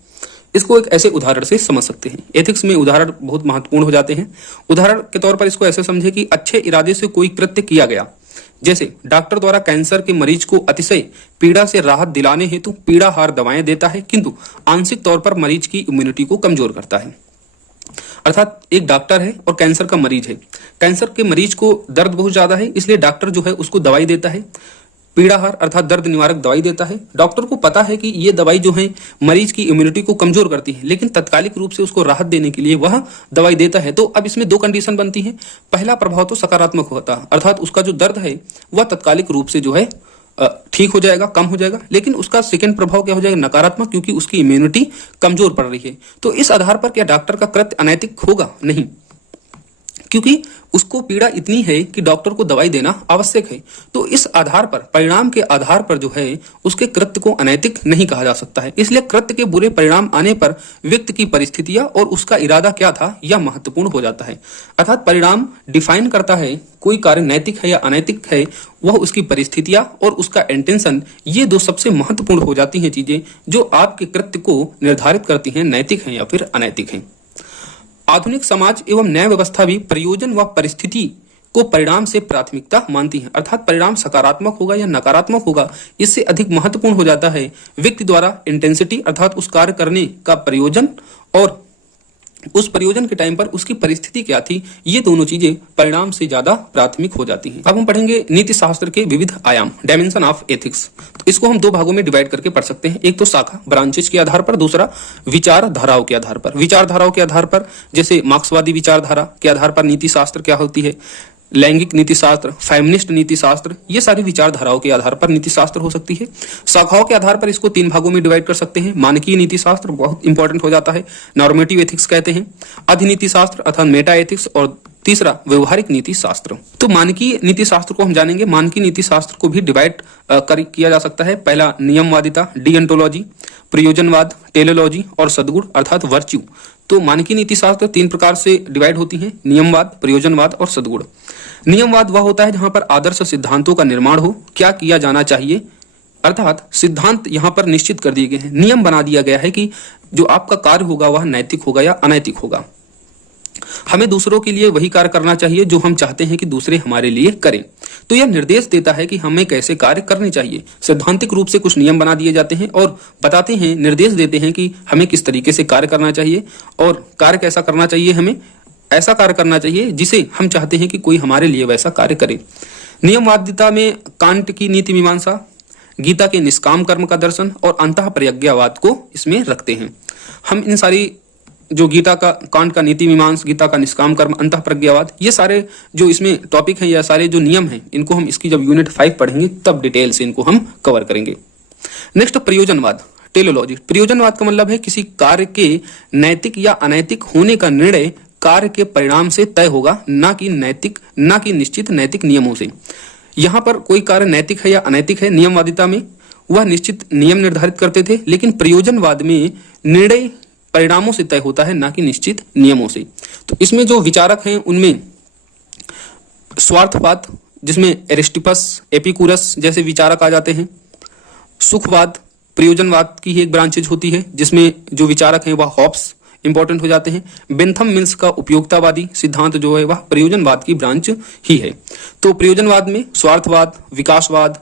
इसको एक ऐसे उदाहरण से समझ सकते हैं। एथिक्स में उदाहरण बहुत महत्वपूर्ण हो जाते हैं। उदाहरण के तौर पर इसको ऐसे समझे कि अच्छे इरादे से कोई कृत्य किया गया, जैसे डॉक्टर द्वारा कैंसर के मरीज को अतिशय पीड़ा से राहत दिलाने हेतु पीड़ाहार दवाएं देता है, किंतु आंशिक तौर पर मरीज की इम्यूनिटी को कमजोर करता है। अर्थात एक डॉक्टर है और कैंसर का मरीज है। कैंसर के मरीज को दर्द बहुत ज्यादा है, इसलिए डॉक्टर जो है उसको दवाई देता है, पीड़ाहार अर्थात दर्द निवारक दवाई देता है। डॉक्टर को पता है कि ये दवाई जो है मरीज की इम्यूनिटी को कमजोर करती है, लेकिन तत्कालिक रूप से उसको राहत देने के लिए वह दवाई देता है। तो अब इसमें दो कंडीशन बनती है। पहला प्रभाव तो सकारात्मक होता है, अर्थात उसका जो दर्द है वह तत्कालिक रूप से जो है ठीक हो जाएगा, कम हो जाएगा। लेकिन उसका सेकंड प्रभाव क्या हो जाएगा? नकारात्मक, क्योंकि उसकी इम्यूनिटी कमजोर पड़ रही है। तो इस आधार पर क्या डॉक्टर का कृत्य अनैतिक होगा? नहीं, क्योंकि उसको पीड़ा इतनी है कि डॉक्टर को दवाई देना आवश्यक है। तो इस आधार पर, परिणाम के आधार पर जो है उसके कृत्य को अनैतिक नहीं कहा जा सकता है। इसलिए कृत्य के बुरे परिणाम आने पर व्यक्ति की परिस्थितियां और उसका इरादा क्या था यह महत्वपूर्ण हो जाता है। अर्थात परिणाम डिफाइन करता है कोई कार्य नैतिक है या अनैतिक है, वह उसकी परिस्थितियां और उसका इंटेंशन, ये दो सबसे महत्वपूर्ण हो जाती हैं चीजें जो आपके कृत्य को निर्धारित करती हैं, नैतिक है या फिर अनैतिक है। आधुनिक समाज एवं न्याय व्यवस्था भी प्रयोजन व परिस्थिति को परिणाम से प्राथमिकता मानती है। अर्थात परिणाम सकारात्मक होगा या नकारात्मक होगा, इससे अधिक महत्वपूर्ण हो जाता है व्यक्ति द्वारा इंटेंसिटी अर्थात उस कार्य करने का प्रयोजन और उस प्रयोजन के टाइम पर उसकी परिस्थिति क्या थी। ये दोनों चीजें परिणाम से ज्यादा प्राथमिक हो जाती हैं। अब हम पढ़ेंगे नीति शास्त्र के विविध आयाम, डायमेंशन ऑफ एथिक्स। तो इसको हम दो भागों में डिवाइड करके पढ़ सकते हैं। एक तो शाखा ब्रांचेज के आधार पर, दूसरा विचारधाराओं के आधार पर। विचारधाराओं के आधार पर जैसे मार्क्सवादी विचारधारा के आधार पर नीति शास्त्र क्या होती है, लैंगिक नीति शास्त्र, फेमिनिस्ट नीति शास्त्र, ये सारी विचारधाराओं के आधार पर नीति शास्त्र हो सकती है। शाखाओं के आधार पर इसको तीन भागों में डिवाइड कर सकते हैं। मानकीय नीति शास्त्र बहुत इंपॉर्टेंट हो जाता है, नॉर्मेटिव एथिक्स कहते हैं, अधिनीति शास्त्र अर्थात मेटा एथिक्स, और तीसरा व्यवहारिक नीति शास्त्र। तो मानकीय नीति शास्त्र को हम जानेंगे। मानकीय नीति शास्त्र को भी डिवाइड किया जा सकता है। पहला नियमवादिता, डिएंटोलॉजी, प्रयोजनवाद, टेलोलॉजी और सद्गुण अर्थात वर्च्यू। तो मानकीय नीति शास्त्र तीन प्रकार से डिवाइड होती है, नियमवाद, प्रयोजनवाद और सद्गुण। नियमवाद वह होता है जहां पर आदर्श सिद्धांतों का निर्माण हो, क्या किया जाना चाहिए, अर्थात सिद्धांत यहां पर निश्चित कर दिए गए हैं, नियम बना दिया गया है कि जो आपका कार्य होगा वह नैतिक होगा या अनैतिक होगा। हमें दूसरों के लिए वही कार्य करना चाहिए जो हम चाहते हैं कि दूसरे हमारे लिए करें। तो यह निर्देश देता है कि हमें कैसे कार्य करने चाहिए। सैद्धांतिक रूप से कुछ नियम बना दिए जाते हैं और बताते हैं, निर्देश देते हैं कि हमें किस तरीके से कार्य करना चाहिए और कार्य कैसा करना चाहिए। हमें ऐसा कार्य करना चाहिए जिसे हम चाहते हैं कि कोई हमारे लिए वैसा कार्य करे। नियमवादिता में कांट की नीति मीमांसा, गीता के निष्काम कर्म का दर्शन और अंतः प्रज्ञावाद को इसमें रखते हैं। हम इन सारी जो गीता का, कांट का नीति मीमांसा, गीता का निष्काम कर्म, अंतः प्रज्ञावाद, ये सारे जो इसमें टॉपिक हैं या सारे जो नियम हैं, इनको हम इसकी जब यूनिट 5 पढ़ेंगे तब डिटेल से इनको हम कवर करेंगे। नेक्स्ट प्रयोजनवाद, टेलोलॉजी। प्रयोजनवाद का मतलब है किसी कार्य के नैतिक या अनैतिक होने का निर्णय कार्य के परिणाम से तय होगा, ना कि निश्चित नैतिक नियमों से। यहाँ पर कोई कार्य नैतिक है या अनैतिक है, नियमवादिता में वह निश्चित नियम निर्धारित करते थे, लेकिन प्रयोजनवाद में निर्णय परिणामों से तय होता है, ना कि निश्चित नियमों से। तो इसमें जो विचारक हैं उनमें स्वार्थवाद, जिसमें एरिस्टिपस, एपिकुरस जैसे विचारक आ जाते हैं। सुखवाद प्रयोजनवाद की ही एक ब्रांचेज होती है, जिसमें जो विचारक हैं वह हॉब्स इंपॉर्टेंट हो जाते हैं। बेंथम मिल्स का उपयोगितावादी सिद्धांत जो है वह प्रयोजनवाद की ब्रांच ही है। तो प्रयोजनवाद में स्वार्थवाद, विकासवाद,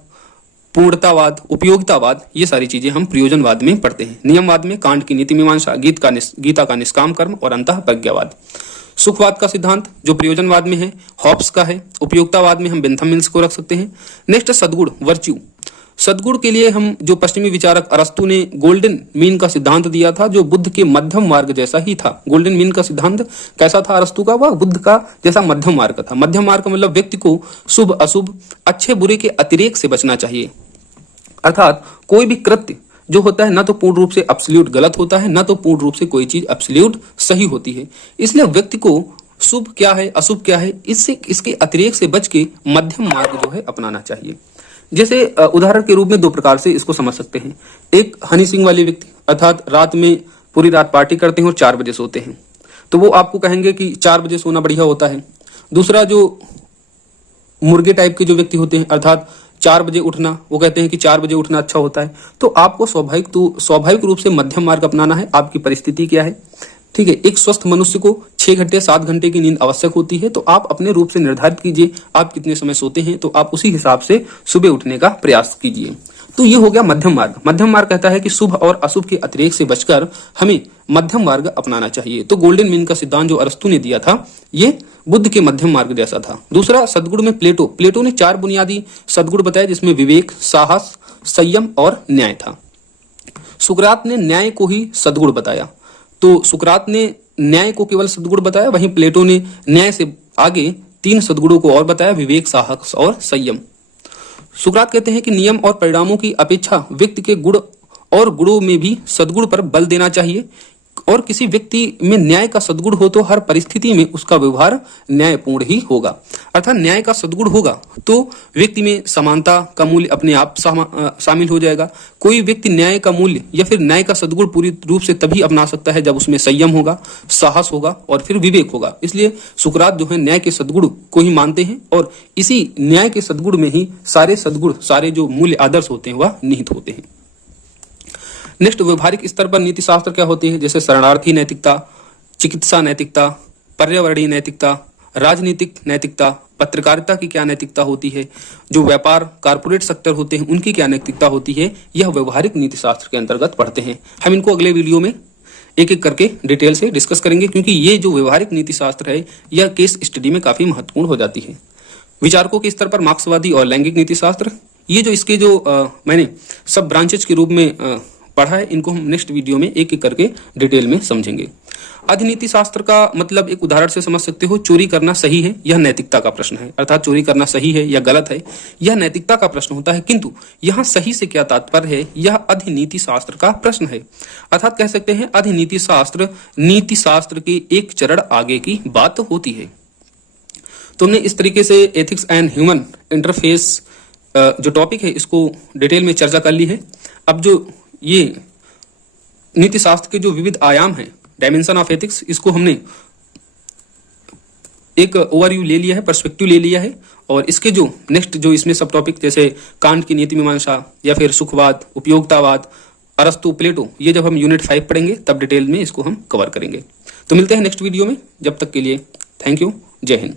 पूर्णतावाद, उपयोगितावाद, ये सारी चीजें हम प्रयोजनवाद में पढ़ते हैं। नियमवाद में कांट की नीति मीमांसा, गीता का निष्काम कर्म और अंतः प्रज्ञावाद। सुखवाद का सिद्धांत जो प्रयोजनवाद में है, हॉब्स का है। उपयोगितावाद में हम बेंथम मिल्स को रख सकते हैं। नेक्स्ट सद्गुण, वर्च्यू। सद्गुण के लिए हम जो पश्चिमी विचारक अरस्तु ने गोल्डन मीन का सिद्धांत दिया था, जो बुद्ध के मध्यम मार्ग जैसा ही था। गोल्डन मीन का सिद्धांत कैसा था अरस्तु का? वह बुद्ध का जैसा मध्यम मार्ग था। मध्यम मार्ग का मतलब व्यक्ति को शुभ अशुभ, अच्छे बुरे के अतिरेक से बचना चाहिए। अर्थात कोई भी कृत्य जो होता है ना तो पूर्ण रूप से एब्सोल्यूट गलत होता है, ना तो पूर्ण रूप से कोई चीज एब्सोल्यूट सही होती है। इसलिए व्यक्ति को शुभ क्या है, अशुभ क्या है, इसके अतिरेक से बच के मध्यम मार्ग जो है अपनाना चाहिए। जैसे उदाहरण के रूप में दो प्रकार से इसको समझ सकते हैं। एक हनी सिंह वाले व्यक्ति, अर्थात रात में पूरी रात पार्टी करते हैं और 4 बजे सोते हैं, तो वो आपको कहेंगे कि 4 बजे सोना बढ़िया होता है। दूसरा जो मुर्गे टाइप के जो व्यक्ति होते हैं, अर्थात 4 बजे उठना, वो कहते हैं कि 4 बजे उठना अच्छा होता है। तो आपको स्वाभाविक रूप से मध्यम मार्ग अपनाना है। आपकी परिस्थिति क्या है, ठीक है। एक स्वस्थ मनुष्य को 6 घंटे 7 घंटे की नींद आवश्यक होती है, तो आप अपने रूप से निर्धारित कीजिए आप कितने समय सोते हैं, तो आप उसी हिसाब से सुबह उठने का प्रयास कीजिए। तो ये हो गया मध्यम मार्ग। मध्यम मार्ग कहता है कि शुभ और अशुभ के अतिरेक से बचकर हमें मध्यम मार्ग अपनाना चाहिए। तो गोल्डन मीन का सिद्धांत जो अरस्तु ने दिया था, ये बुद्ध के मध्यम मार्ग जैसा था। दूसरा सद्गुण में प्लेटो ने 4 बुनियादी सद्गुण बताए, जिसमें विवेक, साहस, संयम और न्याय था। सुकरात ने न्याय को ही सद्गुण बताया। तो सुकरात ने न्याय को केवल सद्गुण बताया, वहीं प्लेटो ने न्याय से आगे 3 सद्गुणों को और बताया, विवेक, साहस और संयम। सुकरात कहते हैं कि नियम और परिणामों की अपेक्षा व्यक्ति के गुण और गुणों में भी सद्गुण पर बल देना चाहिए, और किसी व्यक्ति में न्याय का सद्गुण हो तो हर परिस्थिति में उसका व्यवहार न्यायपूर्ण ही होगा। अर्थात न्याय का सद्गुण होगा तो व्यक्ति में समानता का मूल्य अपने आप शामिल हो जाएगा। कोई व्यक्ति न्याय का मूल्य या फिर न्याय का सद्गुण पूरी रूप से तभी अपना सकता है जब उसमें संयम होगा, साहस होगा और फिर विवेक होगा। इसलिए सुकरात जो है न्याय के सद्गुण को ही मानते हैं, और इसी न्याय के सद्गुण में ही सारे सद्गुण, सारे जो मूल्य आदर्श होते हैं वह निहित होते हैं। नेक्स्ट, व्यवहारिक स्तर पर नीति शास्त्र क्या होते हैं? जैसे शरणार्थी नैतिकता, चिकित्सा नैतिकता, पर्यावरणीय नैतिकता, राजनीतिक नैतिकता, पत्रकारिता की क्या नैतिकता होती है, जो व्यापार कारपोरेट सेक्टर होते हैं उनकी क्या नैतिकता होती है, यह व्यवहारिक नीति शास्त्र के अंतर्गत पढ़ते हैं। हम इनको अगले वीडियो में एक एक करके डिटेल से डिस्कस करेंगे, क्योंकि ये जो व्यवहारिक नीति शास्त्र है यह केस स्टडी में काफी महत्वपूर्ण हो जाती है। विचारकों के स्तर पर मार्क्सवादी और लैंगिक नीति शास्त्र, ये जो इसके जो मैंने सब ब्रांचेज के रूप में पढ़ा है, इनको हम नेक्स्ट वीडियो में एक एक करके डिटेल में समझेंगे। अधिनीति शास्त्र का मतलब एक उदाहरण से समझ सकते हो, चोरी करना सही है, यह नैतिकता का प्रश्न है। अर्थात चोरी करना सही है या गलत है, यह नैतिकता का प्रश्न होता है, किंतु यहाँ सही से क्या तात्पर्य है, यह अधिनीति शास्त्र का प्रश्न है। अर्थात कह सकते हैं अधिनीति शास्त्र नीति शास्त्र के एक चरण आगे की बात होती है। तुमने इस तरीके से एथिक्स एंड ह्यूमन इंटरफेस जो टॉपिक है इसको डिटेल में चर्चा कर ली है। अब जो ये नीति शास्त्र के जो विविध आयाम हैं, डायमेंशन ऑफ एथिक्स, इसको हमने एक ओवरव्यू ले लिया है, पर्सपेक्टिव ले लिया है, और इसके जो नेक्स्ट जो इसमें सब टॉपिक जैसे कांट की नीति मीमांसा या फिर सुखवाद, उपयोगितावाद, अरस्तु, प्लेटो, ये जब हम यूनिट 5 पढ़ेंगे तब डिटेल में इसको हम कवर करेंगे। तो मिलते हैं नेक्स्ट वीडियो में, जब तक के लिए थैंक यू, जय हिंद।